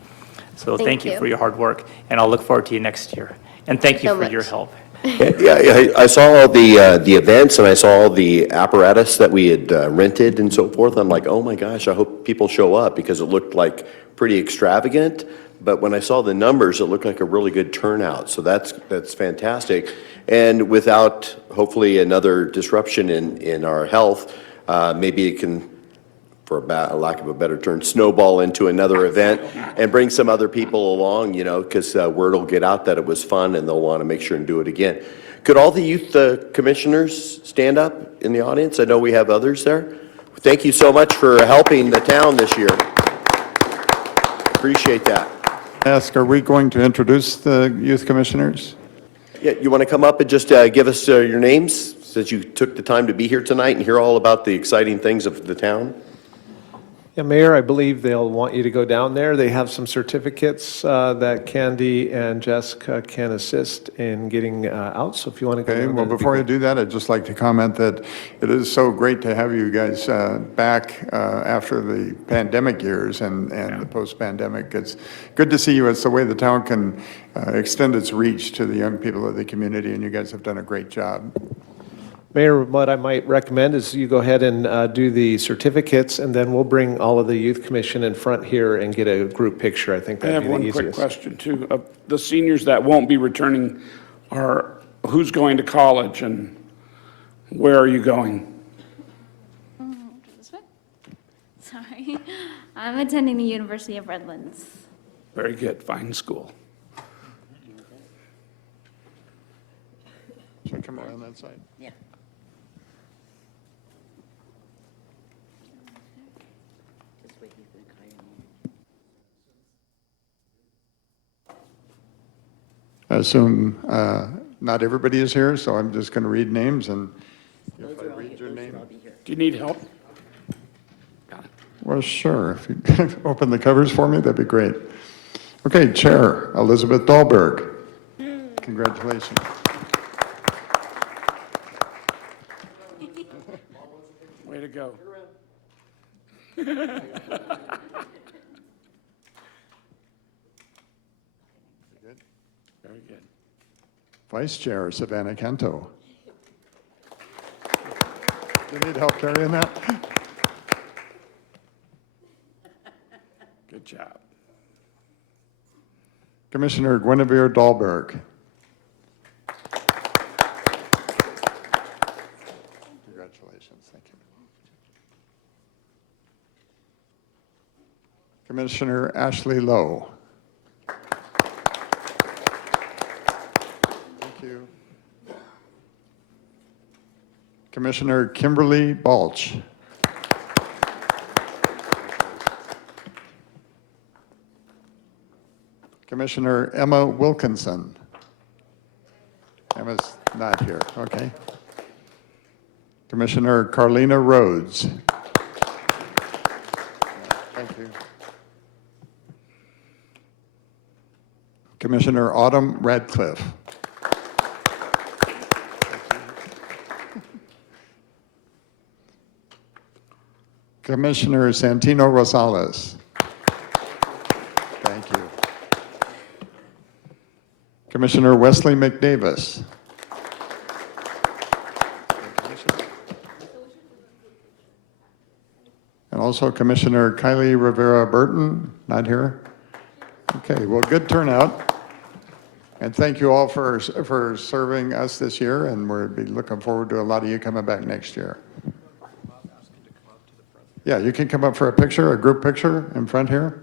So thank you for your hard work, and I'll look forward to you next year. And thank you So for your much. help. Yeah, I saw all the events, and I saw all the apparatus that we had rented and so forth. I'm like, oh my gosh, I hope people show up, because it looked like pretty extravagant. But when I saw the numbers, it looked like a really good turnout. So that's fantastic. And without, hopefully, another disruption in our health, maybe it can, for a lack of a better term, snowball into another event and bring some other people along, you know, because word will get out that it was fun and they'll want to make sure and do it again. Could all the youth commissioners stand up in the audience? I know we have others there. Thank you so much for helping the town this year. Appreciate that. Ask, are we going to introduce the youth commissioners? Yeah, you want to come up and just give us your names, since you took the time to be here tonight and hear all about the exciting things of the town? Yeah, Mayor, I believe they'll want you to go down there. They have some certificates that Candy and Jessica can assist in getting out, so if you want to go Okay, down well, there, that'd be before I great. do that, I'd just like to comment that it is so great to have you guys back after the pandemic years and the post-pandemic. It's good to see you. It's the way the town can extend its reach to the young people of the community, and you guys have done a great job. Mayor, what I might recommend is you go ahead and do the certificates, and then we'll bring all of the Youth Commission in front here and get a group picture. I think I that'd have be the one quick easiest. question, too. The seniors that won't be returning are, who's going to college and where are you going? This way? Sorry. I'm attending the University of Redlands. Very good, fine school. Should I come around that side? Yeah. I assume not everybody is here, so I'm just going to read names, and if I read your name. Do you need help? Well, sure. If you could open the covers for me, that'd be great. Okay, Chair Elizabeth Dahlberg. Congratulations. Way to go. Very good. Vice Chair Savannah Canto. Do you need help carrying that? Good job. Commissioner Guinevere Dahlberg. Congratulations, thank you. Commissioner Ashley Lowe. Thank you. Commissioner Kimberly Balch. Commissioner Emma Wilkinson. Emma's not here, okay. Commissioner Carlina Rhodes. Thank you. Commissioner Autumn Radcliffe. Commissioner Santino Rosales. Thank you. Commissioner Wesley McDavis. And also Commissioner Kylie Rivera Burton, not here? Okay, well, good turnout. And thank you all for serving us this year, and we'll be looking forward to a lot of you coming back next year. Yeah, you can come up for a picture, a group picture in front here.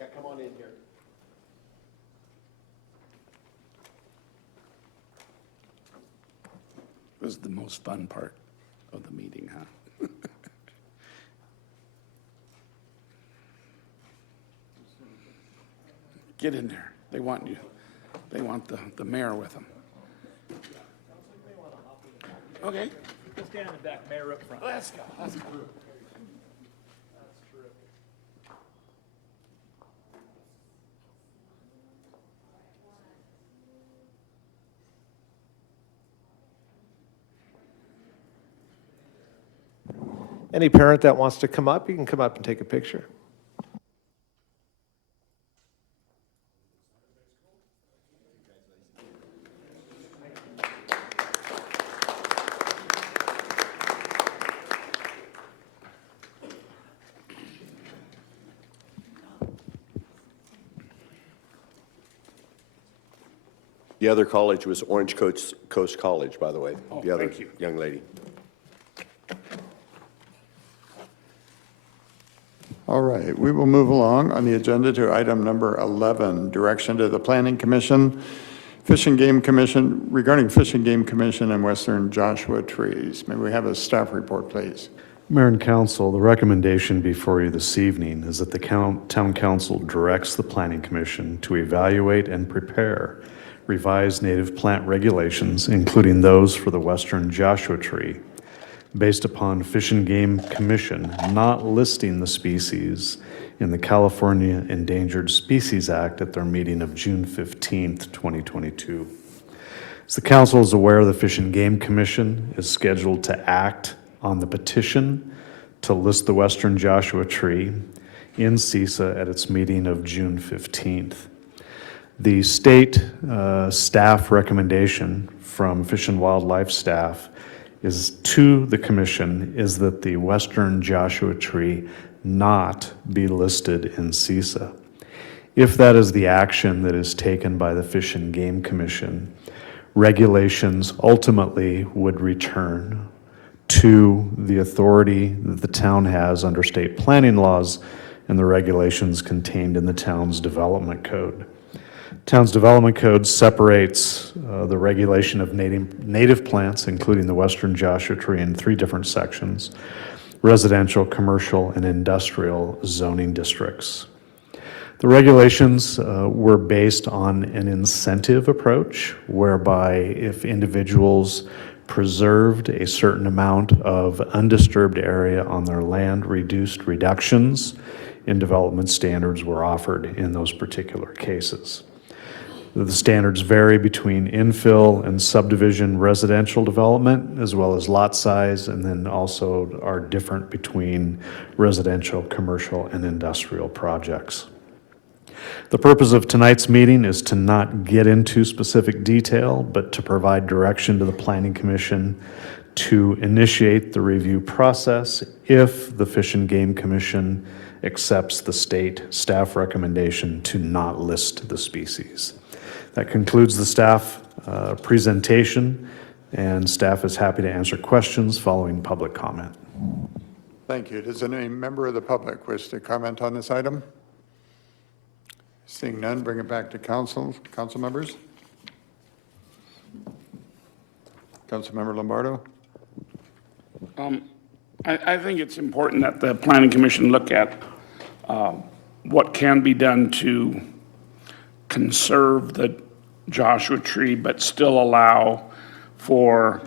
Yeah, come on in here. It was the most fun part of the meeting, huh? Get in there. They want you. They want the mayor with them. Okay. Go stand in the back, Mayor up front. Let's go. Let's go. Any parent that wants to come up, you can come up and take a picture. The other college was Orange Coast College, by the way. Oh, the other thank you. young lady. All right, we will move along on the agenda to item number 11, direction to the Planning Commission, Fish and Game Commission, regarding Fish and Game Commission and Western Joshua trees. May we have a staff report, please? Mayor and Council, the recommendation before you this evening is that the Town Council directs the Planning Commission to evaluate and prepare revised native plant regulations, including those for the Western Joshua tree, based upon Fish and Game Commission not listing the species in the California Endangered Species Act at their meeting of June 15th, 2022. As the council is aware, the Fish and Game Commission is scheduled to act on the petition to list the Western Joshua tree in CISA at its meeting of June 15th. The state staff recommendation from Fish and Wildlife staff is to the commission is that the Western Joshua tree not be listed in CISA. If that is the action that is taken by the Fish and Game Commission, regulations ultimately would return to the authority that the town has under state planning laws and the regulations contained in the town's development code. Town's development code separates the regulation of native plants, including the Western Joshua tree, in 3 different sections: residential, commercial, and industrial zoning districts. The regulations were based on an incentive approach, whereby if individuals preserved a certain amount of undisturbed area on their land, reductions in development standards were offered in those particular cases. The standards vary between infill and subdivision residential development, as well as lot size, and then also are different between residential, commercial, and industrial projects. The purpose of tonight's meeting is to not get into specific detail, but to provide direction to the Planning Commission to initiate the review process if the Fish and Game Commission accepts the state staff recommendation to not list the species. That concludes the staff presentation, and staff is happy to answer questions following public comment. Thank you. Does any member of the public wish to comment on this item? Seeing none, bring it back to council members. Councilmember Lombardo? I think it's important that the Planning Commission look at what can be done to conserve the Joshua tree, but still allow for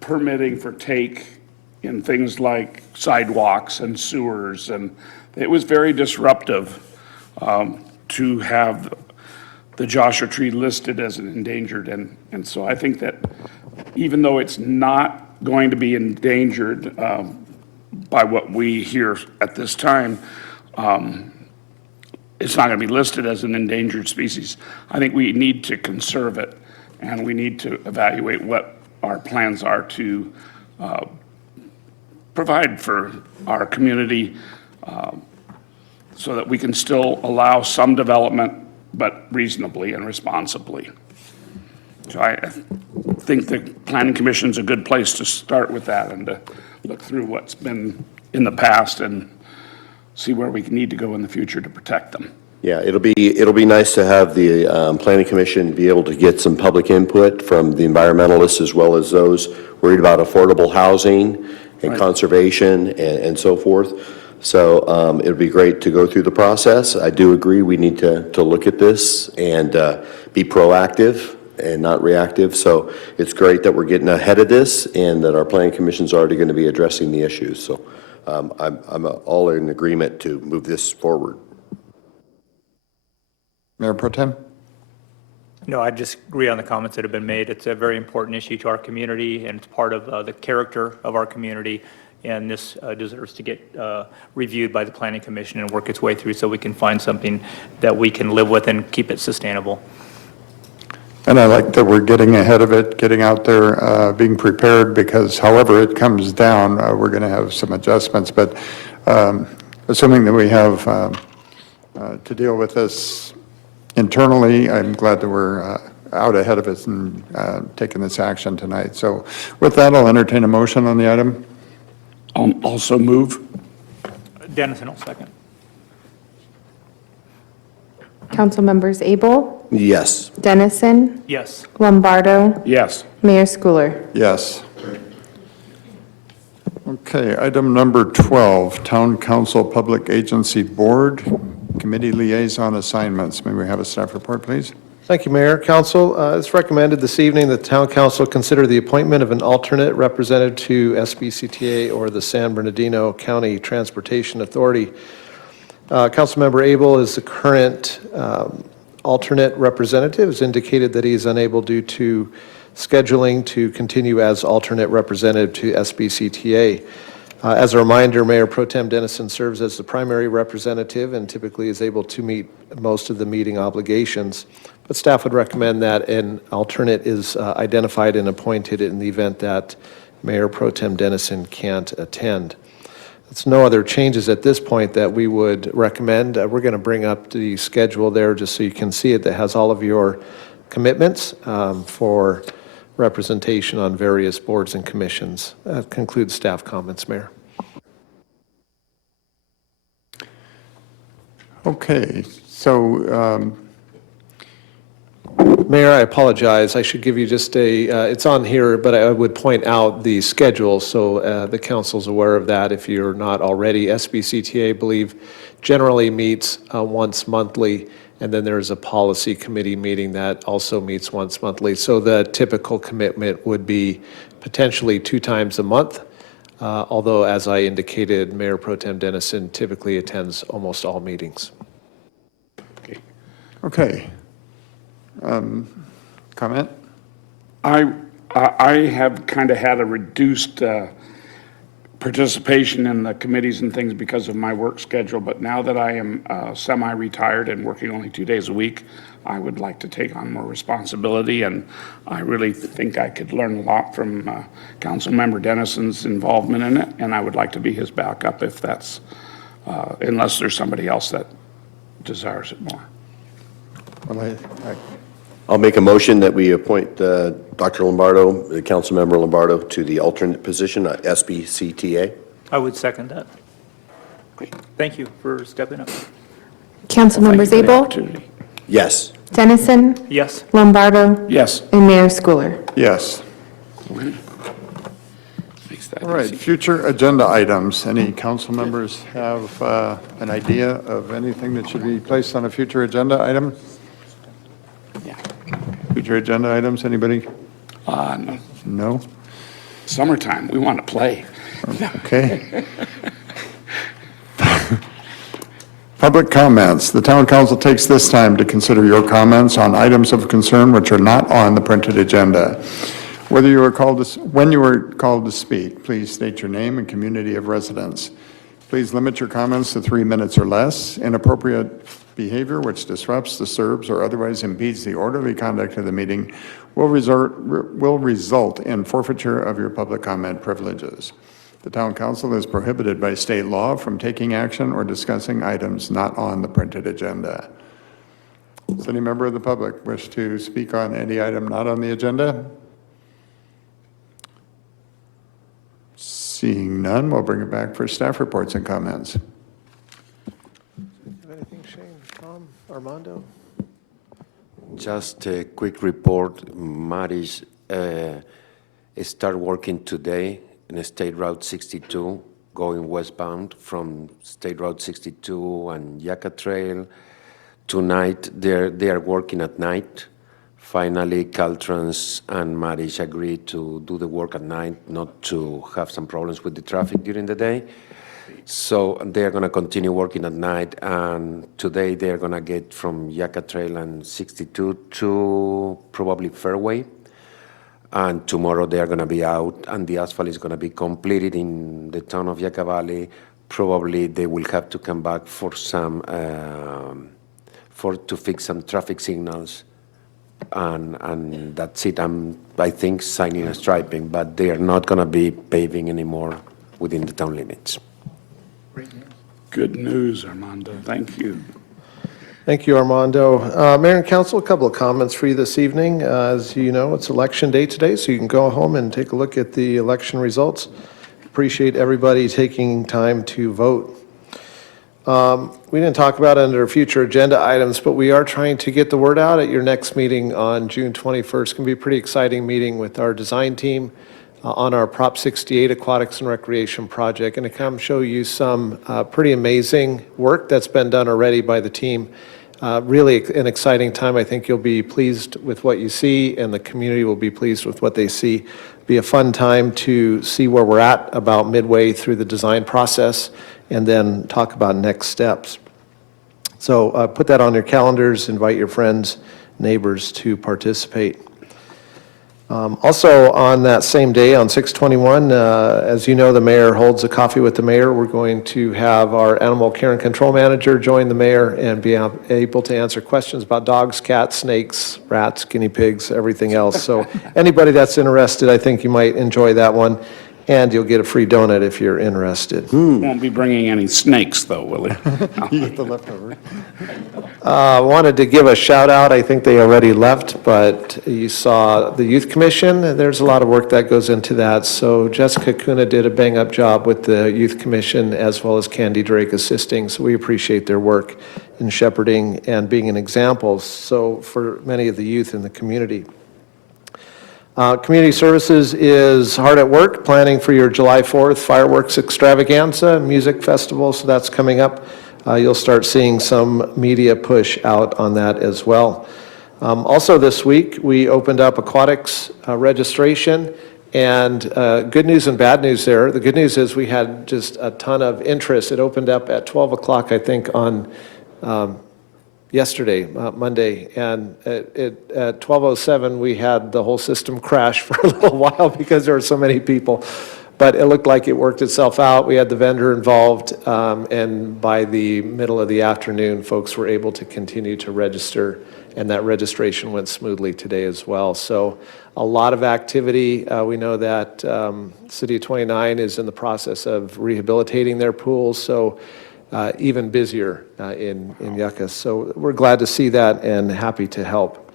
permitting for take in things like sidewalks and sewers. And it was very disruptive to have the Joshua tree listed as an endangered. And so I think that even though it's not going to be endangered by what we hear at this time, it's not going to be listed as an endangered species. I think we need to conserve it, and we need to evaluate what our plans are to provide for our community so that we can still allow some development, but reasonably and responsibly. So I think the Planning Commission is a good place to start with that and to look through what's been in the past and see where we need to go in the future to protect them. Yeah, it'll be nice to have the Planning Commission be able to get some public input from the environmentalists as well as those worried about affordable housing and conservation and so forth. So it would be great to go through the process. I do agree we need to look at this and be proactive and not reactive. So it's great that we're getting ahead of this and that our Planning Commission is already going to be addressing the issues. So I'm all in agreement to move this forward. Mayor Pro Tem? No, I just agree on the comments that have been made. It's a very important issue to our community, and it's part of the character of our community. And this deserves to get reviewed by the Planning Commission and work its way through so we can find something that we can live with and keep it sustainable. And I like that we're getting ahead of it, getting out there, being prepared, because however it comes down, we're going to have some adjustments. But assuming that we have to deal with this internally, I'm glad that we're out ahead of it and taking this action tonight. So with that, I'll entertain a motion on the item. Also move. Dennison will second. Council members Abel, Yes. Dennison, Yes. Lombardo, Yes. Mayor Schooler. Yes. Okay, item number 12, Town Council Public Agency Board Committee Liaison Assignments. May we have a staff report, please? Thank you, Mayor. Council, it's recommended this evening that Town Council consider the appointment of an alternate representative to SBCTA or the San Bernardino County Transportation Authority. Councilmember Abel is the current alternate representative. Has indicated that he is unable due to scheduling to continue as alternate representative to SBCTA. As a reminder, Mayor Pro Tem Dennison serves as the primary representative and typically is able to meet most of the meeting obligations. But staff would recommend that an alternate is identified and appointed in the event that Mayor Pro Tem Dennison can't attend. There's no other changes at this point that we would recommend. We're going to bring up the schedule there just so you can see it, that has all of your commitments for representation on various boards and commissions. That concludes staff comments, Mayor. Okay, so Mayor, I apologize. I should give you just it's on here, but I would point out the schedule so the council's aware of that if you're not already. SBCTA, I believe, generally meets once monthly, and then there's a policy committee meeting that also meets once monthly. So the typical commitment would be potentially 2 times a month, although as I indicated, Mayor Pro Tem Dennison typically attends almost all meetings. okay. Comment? I have kind of had a reduced participation in the committees and things because of my work schedule, but now that I am semi-retired and working only 2 days a week, I would like to take on more responsibility, and I really think I could learn a lot from Councilmember Dennison's involvement in it, and I would like to be his backup if that's, unless there's somebody else that desires it more. Well, I'll make a motion that we appoint Dr. Lombardo, Councilmember Lombardo, to the alternate position at SBCTA. I would second that. Thank you for stepping up. Council members Abel, Yes. Dennison, Yes. Lombardo, Yes. and Mayor Schooler. yes. All right, future agenda items. Any council members have an idea of anything that should be placed on a future agenda item? Yeah. Future agenda items, anybody? No. No? Summertime, we want to play. Okay. Public comments. The town council takes this time to consider your comments on items of concern which are not on the printed agenda. When you are called to speak, please state your name and community of residence. Please limit your comments to 3 minutes or less. Inappropriate behavior which disrupts, disturbs, or otherwise impedes the orderly conduct of the meeting will result in forfeiture of your public comment privileges. The town council is prohibited by state law from taking action or discussing items not on the printed agenda. Does any member of the public wish to speak on any item not on the agenda? Seeing none, we'll bring it back for staff reports and comments. Anything, Shane, Tom, Armando? Just a quick report. Maris start working today in State Route 62, going westbound from State Route 62 and Yucca Trail. Tonight, they are working at night. Finally, Caltrans and Maris agreed to do the work at night, not to have some problems with the traffic during the day. So they're going to continue working at night, and today they're going to get from Yucca Trail and 62 to probably Fairway. And tomorrow they are going to be out, and the asphalt is going to be completed in the town of Yucca Valley. Probably they will have to come back for some, to fix some traffic signals. And that's it. I think signing and striping, but they are not going to be paving anymore within the town limits. Good news, Armando. Thank you. Thank you, Armando. Mayor and Council, a couple of comments for you this evening. As you know, it's election day today, so you can go home and take a look at the election results. Appreciate everybody taking time to vote. We didn't talk about it under future agenda items, but we are trying to get the word out at your next meeting on June 21st. It's going to be a pretty exciting meeting with our design team on our Prop 68 Aquatics and Recreation project, and to come show you some pretty amazing work that's been done already by the team. Really an exciting time. I think you'll be pleased with what you see, and the community will be pleased with what they see. Be a fun time to see where we're at about midway through the design process, and then talk about next steps. So put that on your calendars, invite your friends, neighbors to participate. Also on that same day, on 6/21, as you know, the mayor holds a coffee with the mayor. We're going to have our animal care and control manager join the mayor and be able to answer questions about dogs, cats, snakes, rats, guinea pigs, everything else. So anybody that's interested, I think you might enjoy that one. And you'll get a free donut if you're interested. Won't be bringing any snakes, though, will he? You get the leftover. Wanted to give a shout out. I think they already left, but you saw the Youth Commission. There's a lot of work that goes into that. So Jessica Kuna did a bang up job with the Youth Commission, as well as Candy Drake assisting. So we appreciate their work in shepherding and being an example for many of the youth in the community. Community Services is hard at work planning for your July 4th fireworks extravaganza, music festival, so that's coming up. You'll start seeing some media push out on that as well. Also this week, we opened up Aquatics Registration, and good news and bad news there. The good news is we had just a ton of interest. It opened up at 12 o'clock, I think, on yesterday, Monday, and at 12:07 we had the whole system crash for a little while because there were so many people. But it looked like it worked itself out. We had the vendor involved, and by the middle of the afternoon, folks were able to continue to register, and that registration went smoothly today as well. So a lot of activity. We know that City of 29 is in the process of rehabilitating their pools, so even busier in Yucca. So we're glad to see that and happy to help.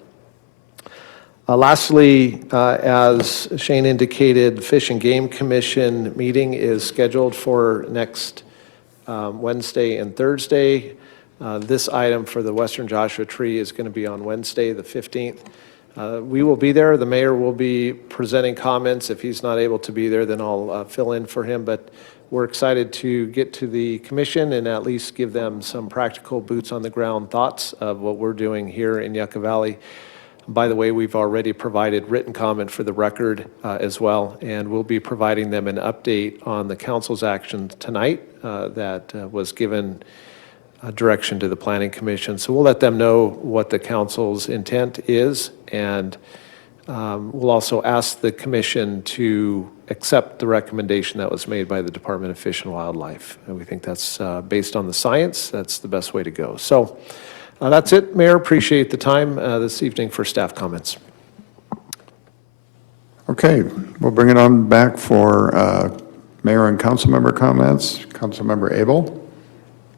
Lastly, as Shane indicated, Fish and Game Commission meeting is scheduled for next Wednesday and Thursday. This item for the Western Joshua Tree is going to be on Wednesday, the 15th. We will be there. The mayor will be presenting comments. If he's not able to be there, then I'll fill in for him. But we're excited to get to the commission and at least give them some practical boots on the ground thoughts of what we're doing here in Yucca Valley. By the way, we've already provided written comment for the record as well, and we'll be providing them an update on the council's action tonight that was given direction to the Planning Commission. So we'll let them know what the council's intent is, and we'll also ask the commission to accept the recommendation that was made by the Department of Fish and Wildlife. And we think that's based on the science, that's the best way to go. So that's it, Mayor. Appreciate the time this evening for staff comments. Okay, we'll bring it on back for mayor and council member comments. Councilmember Abel.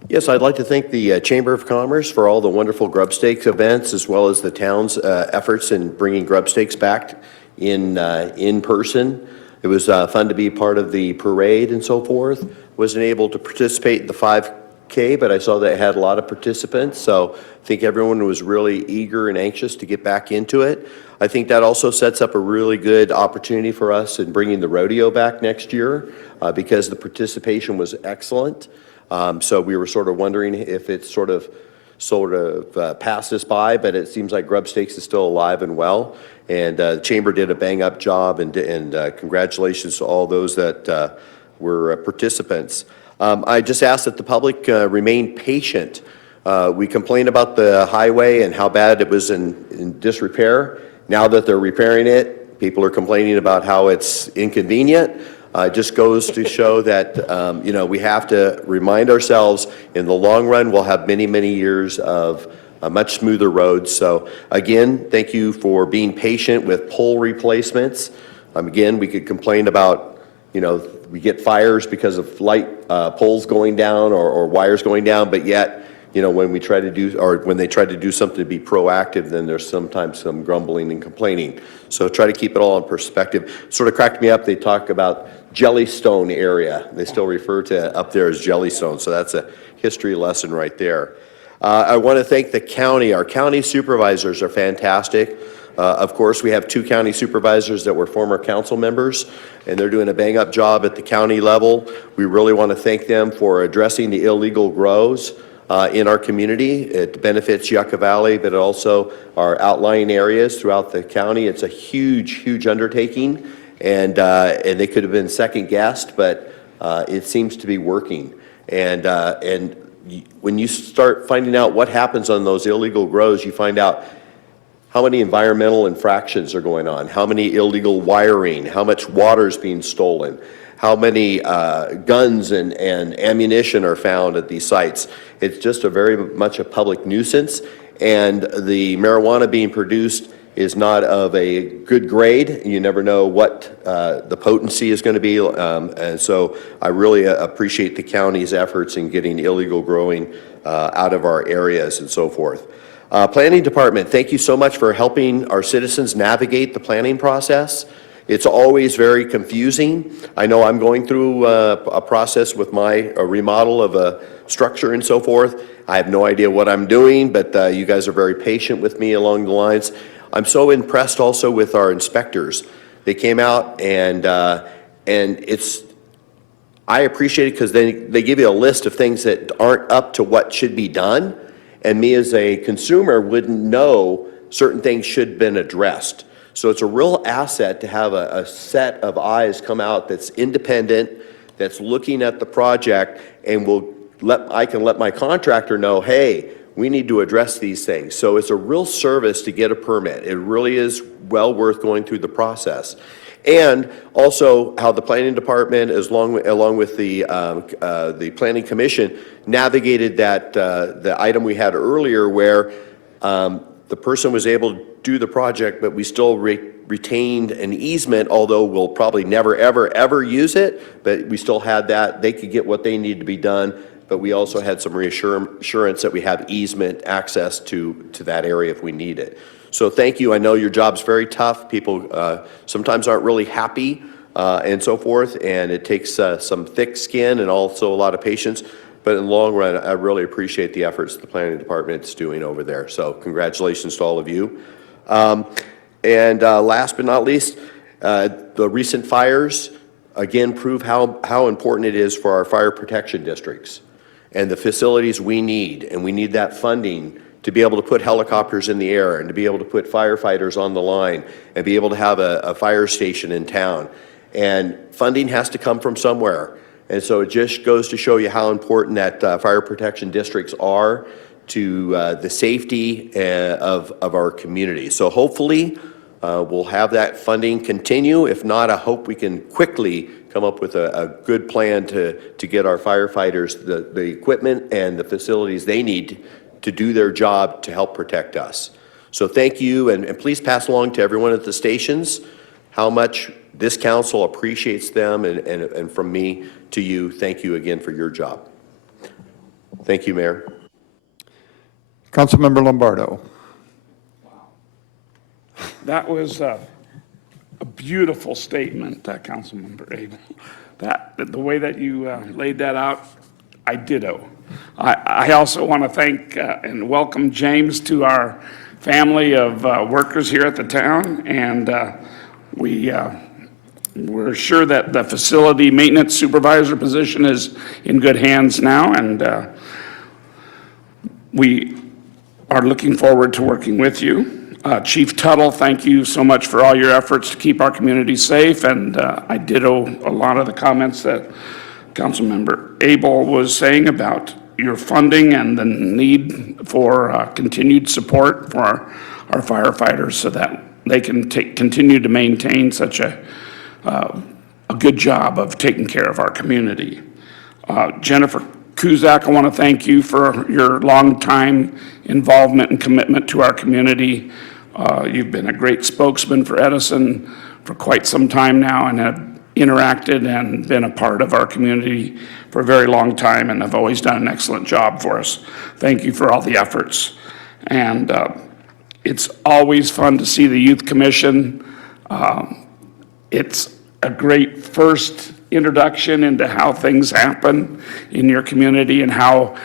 Yes, I'd like to thank the Chamber of Commerce for all the wonderful grub stakes events, as well as the town's efforts in bringing grub stakes back in person. It was fun to be part of the parade and so forth. Wasn't able to participate in the 5K, but I saw that it had a lot of participants, so I think everyone was really eager and anxious to get back into it. I think that also sets up a really good opportunity for us in bringing the rodeo back next year because the participation was excellent. So we were sort of wondering if it sort of passed us by, but it seems like grub stakes is still alive and well. And the chamber did a bang-up job, and congratulations to all those that were participants. I just ask that the public remain patient. We complained about the highway and how bad it was in disrepair. Now that they're repairing it, people are complaining about how it's inconvenient. It just goes to show that, we have to remind ourselves in the long run, we'll have many, many years of much smoother roads. So again, thank you for being patient with pole replacements. Again, we could complain about, we get fires because of light poles going down or wires going down, but yet, when we try to do, or when they try to do something to be proactive, then there's sometimes some grumbling and complaining. So try to keep it all in perspective. Sort of cracked me up. They talk about Jellystone area. They still refer to up there as Jellystone. So that's a history lesson right there. I want to thank the county. Our county supervisors are fantastic. Of course, we have 2 county supervisors that were former council members, and they're doing a bang-up job at the county level. We really want to thank them for addressing the illegal grows in our community. It benefits Yucca Valley, but also our outlying areas throughout the county. It's a huge, huge undertaking, and they could have been second-guessed, but it seems to be working. And when you start finding out what happens on those illegal grows, you find out how many environmental infractions are going on, how many illegal wiring, how much water is being stolen, how many guns and ammunition are found at these sites. It's just very much a public nuisance, and the marijuana being produced is not of a good grade. You never know what the potency is going to be, and so I really appreciate the county's efforts in getting illegal growing out of our areas and so forth. Planning Department, thank you so much for helping our citizens navigate the planning process. It's always very confusing. I know I'm going through a process with a remodel of a structure and so forth. I have no idea what I'm doing, but you guys are very patient with me along the lines. I'm so impressed also with our inspectors. They came out and I appreciate it because they give you a list of things that aren't up to what should be done. And me as a consumer wouldn't know certain things should have been addressed. So it's a real asset to have a set of eyes come out that's independent, that's looking at the project, and I can let my contractor know, hey, we need to address these things. So it's a real service to get a permit. It really is well worth going through the process. And also how the planning department, along with the planning commission, navigated that, the item we had earlier where the person was able to do the project, but we still retained an easement, although we'll probably never, ever, ever use it, but we still had that. They could get what they needed to be done, but we also had some reassurance that we have easement access to that area if we need it. So thank you. I know your job's very tough. People sometimes aren't really happy and so forth, and it takes some thick skin and also a lot of patience. But in the long run, I really appreciate the efforts the planning department's doing over there. So congratulations to all of you. And last but not least, the recent fires, again, prove how important it is for our fire protection districts and the facilities we need. And we need that funding to be able to put helicopters in the air and to be able to put firefighters on the line and be able to have a fire station in town. And funding has to come from somewhere. And so it just goes to show you how important that fire protection districts are to the safety of our community. So hopefully we'll have that funding continue. If not, I hope we can quickly come up with a good plan to get our firefighters the equipment and the facilities they need to do their job to help protect us. So thank you, and please pass along to everyone at the stations how much this council appreciates them, and from me to you, thank you again for your job. Thank you, Mayor. Councilmember Lombardo. That was a beautiful statement, Councilmember Abel. The way that you laid that out, I ditto. I also want to thank and welcome James to our family of workers here at the town, and we're sure that the facility maintenance supervisor position is in good hands now, and we are looking forward to working with you. Chief Tuttle, thank you so much for all your efforts to keep our community safe, and I ditto a lot of the comments that Councilmember Abel was saying about your funding and the need for continued support for our firefighters so that they can continue to maintain such a good job of taking care of our community. Jennifer Kuzak, I want to thank you for your long-time involvement and commitment to our community. You've been a great spokesman for Edison for quite some time now and have interacted and been a part of our community for a very long time and have always done an excellent job for us. Thank you for all the efforts. And it's always fun to see the Youth Commission. It's a great first introduction into how things happen in your community and how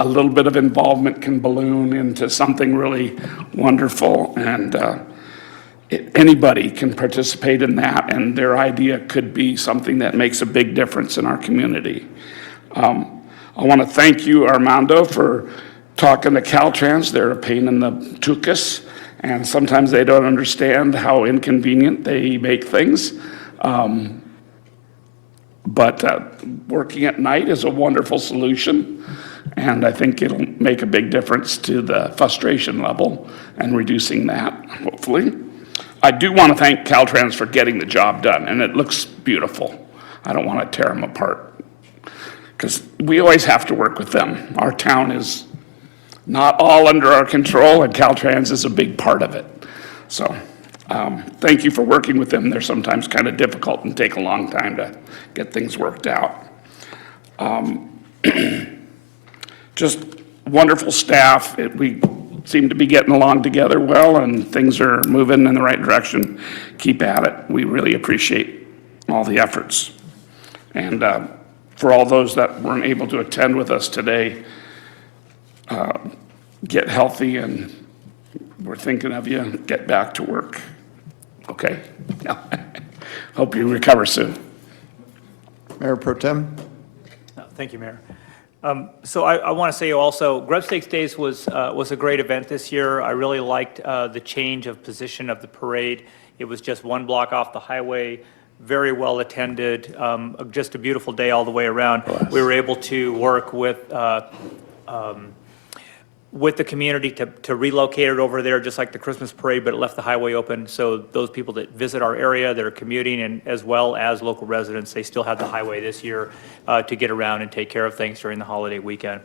a little bit of involvement can balloon into something really wonderful. And anybody can participate in that, and their idea could be something that makes a big difference in our community. I want to thank you, Armando, for talking to Caltrans. They're a pain in the tuchus, and sometimes they don't understand how inconvenient they make things. But working at night is a wonderful solution, and I think it'll make a big difference to the frustration level and reducing that, hopefully. I do want to thank Caltrans for getting the job done, and it looks beautiful. I don't want to tear them apart, because we always have to work with them. Our town is not all under our control, and Caltrans is a big part of it. So thank you for working with them. They're sometimes kind of difficult and take a long time to get things worked out. Just wonderful staff. We seem to be getting along together well, and things are moving in the right direction. Keep at it. We really appreciate all the efforts. And for all those that weren't able to attend with us today, get healthy, and we're thinking of you. Get back to work. Okay? Hope you recover soon. Mayor Pro Tem. Thank you, Mayor. So I want to say also, Grub Stakes Days was a great event this year. I really liked the change of position of the parade. It was just one block off the highway, very well attended, just a beautiful day all the way around. We were able to work with with the community to relocate it over there, just like the Christmas parade, but it left the highway open. So those people that visit our area, that are commuting, and as well as local residents, they still have the highway this year to get around and take care of things during the holiday weekend.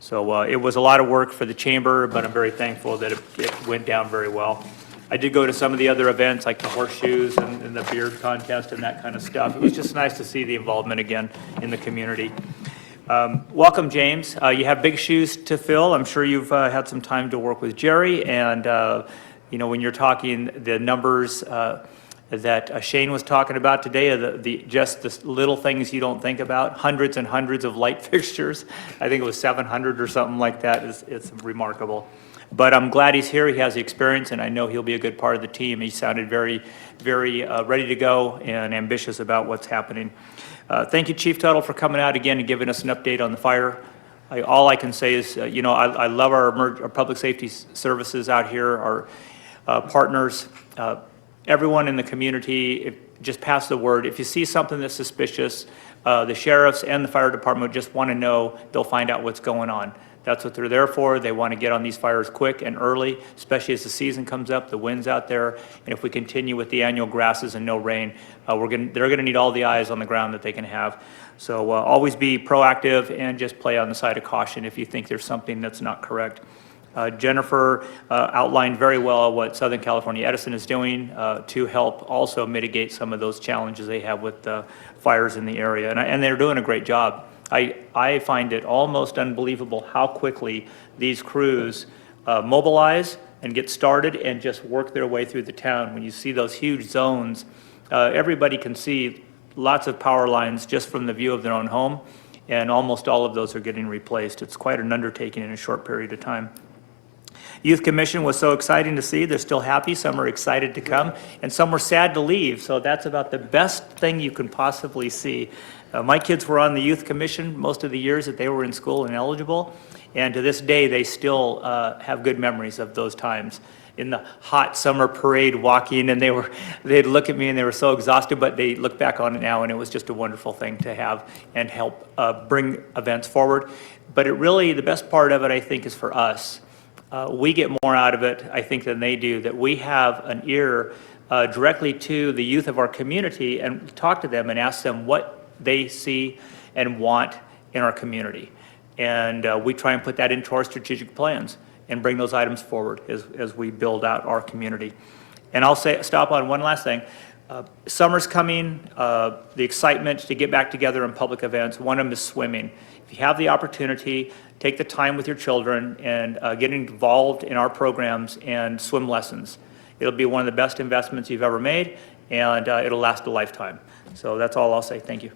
So it was a lot of work for the chamber, but I'm very thankful that it went down very well. I did go to some of the other events, like the horseshoes and the beard contest and that kind of stuff. It was just nice to see the involvement again in the community. Welcome, James. You have big shoes to fill. I'm sure you've had some time to work with Jerry, and you know, when you're talking the numbers that Shane was talking about today, just the little things you don't think about, hundreds and hundreds of light fixtures. I think it was 700 or something like that. It's remarkable. But I'm glad he's here. He has the experience, and I know he'll be a good part of the team. He sounded very, very ready to go and ambitious about what's happening. Thank you, Chief Tuttle, for coming out again and giving us an update on the fire. All I can say is, you know, I love our public safety services out here, our partners, everyone in the community. Just pass the word. If you see something that's suspicious, the sheriffs and the fire department just want to know. They'll find out what's going on. That's what they're there for. They want to get on these fires quick and early, especially as the season comes up, the wind's out there. And if we continue with the annual grasses and no rain, they're going to need all the eyes on the ground that they can have. So always be proactive and just play on the side of caution if you think there's something that's not correct. Jennifer outlined very well what Southern California Edison is doing to help also mitigate some of those challenges they have with fires in the area. And they're doing a great job. I find it almost unbelievable how quickly these crews mobilize and get started and just work their way through the town. When you see those huge zones, everybody can see lots of power lines just from the view of their own home, and almost all of those are getting replaced. It's quite an undertaking in a short period of time. Youth Commission was so exciting to see. They're still happy. Some are excited to come, and some were sad to leave. So that's about the best thing you can possibly see. My kids were on the Youth Commission most of the years that they were in school and eligible, and to this day, they still have good memories of those times. In the hot summer parade walking, and they'd look at me and they were so exhausted, but they look back on it now, and it was just a wonderful thing to have and help bring events forward. But it really, the best part of it, I think, is for us. We get more out of it, I think, than they do, that we have an ear directly to the youth of our community and talk to them and ask them what they see and want in our community. And we try and put that into our strategic plans and bring those items forward as we build out our community. And I'll stop on one last thing. Summer's coming, the excitement to get back together in public events. One of them is swimming. If you have the opportunity, take the time with your children and get involved in our programs and swim lessons. It'll be one of the best investments you've ever made, and it'll last a lifetime. So that's all I'll say. Thank you.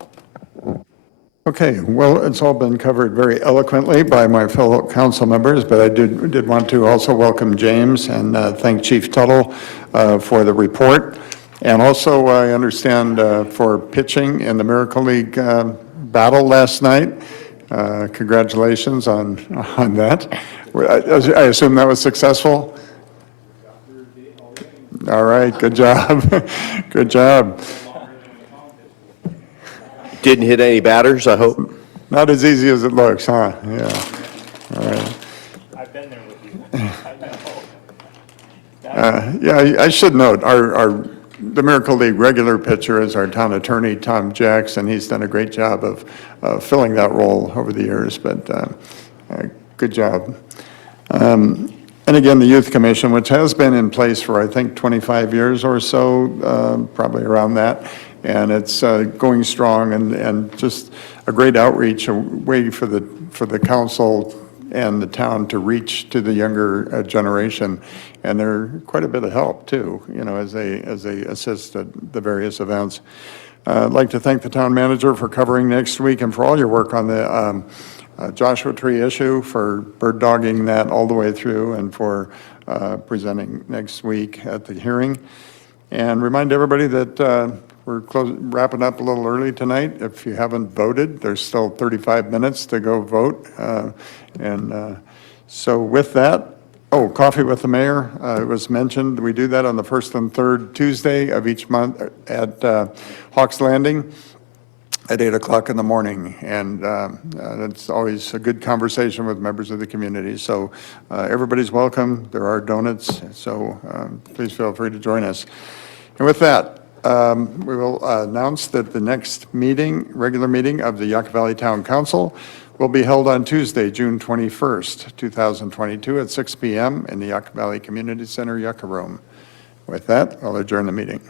Okay, well, it's all been covered very eloquently by my fellow council members, but I did want to also welcome James and thank Chief Tuttle for the report. And also, I understand for pitching in the Miracle League battle last night. Congratulations on that. I assume that was successful? All right, good job. Good job. Didn't hit any batters, I hope? Not as easy as it looks, huh? Yeah. All right. I've been there with you. Yeah, I should note, the Miracle League regular pitcher is our town attorney, Tom Jackson. He's done a great job of filling that role over the years, but good job. And again, the Youth Commission, which has been in place for, I think, 25 years or so, probably around that. And it's going strong and just a great outreach, a way for the council and the town to reach to the younger generation. And they're quite a bit of help too, you know, as they assist at the various events. I'd like to thank the town manager for covering next week and for all your work on the Joshua Tree issue, for bird dogging that all the way through, and for presenting next week at the hearing. And remind everybody that we're wrapping up a little early tonight. If you haven't voted, there's still 35 minutes to go vote. So with that, Coffee with the Mayor, it was mentioned. We do that on the first and third Tuesday of each month at Hawks Landing. at 8 o'clock in the morning, and it's always a good conversation with members of the community. So everybody's welcome. There are donuts, so please feel free to join us. And with that, we will announce that the next meeting, regular meeting of the Yucca Valley Town Council will be held on Tuesday, June 21st, 2022 at 6 p.m. in the Yucca Valley Community Center Yucca Room. With that, I'll adjourn the meeting.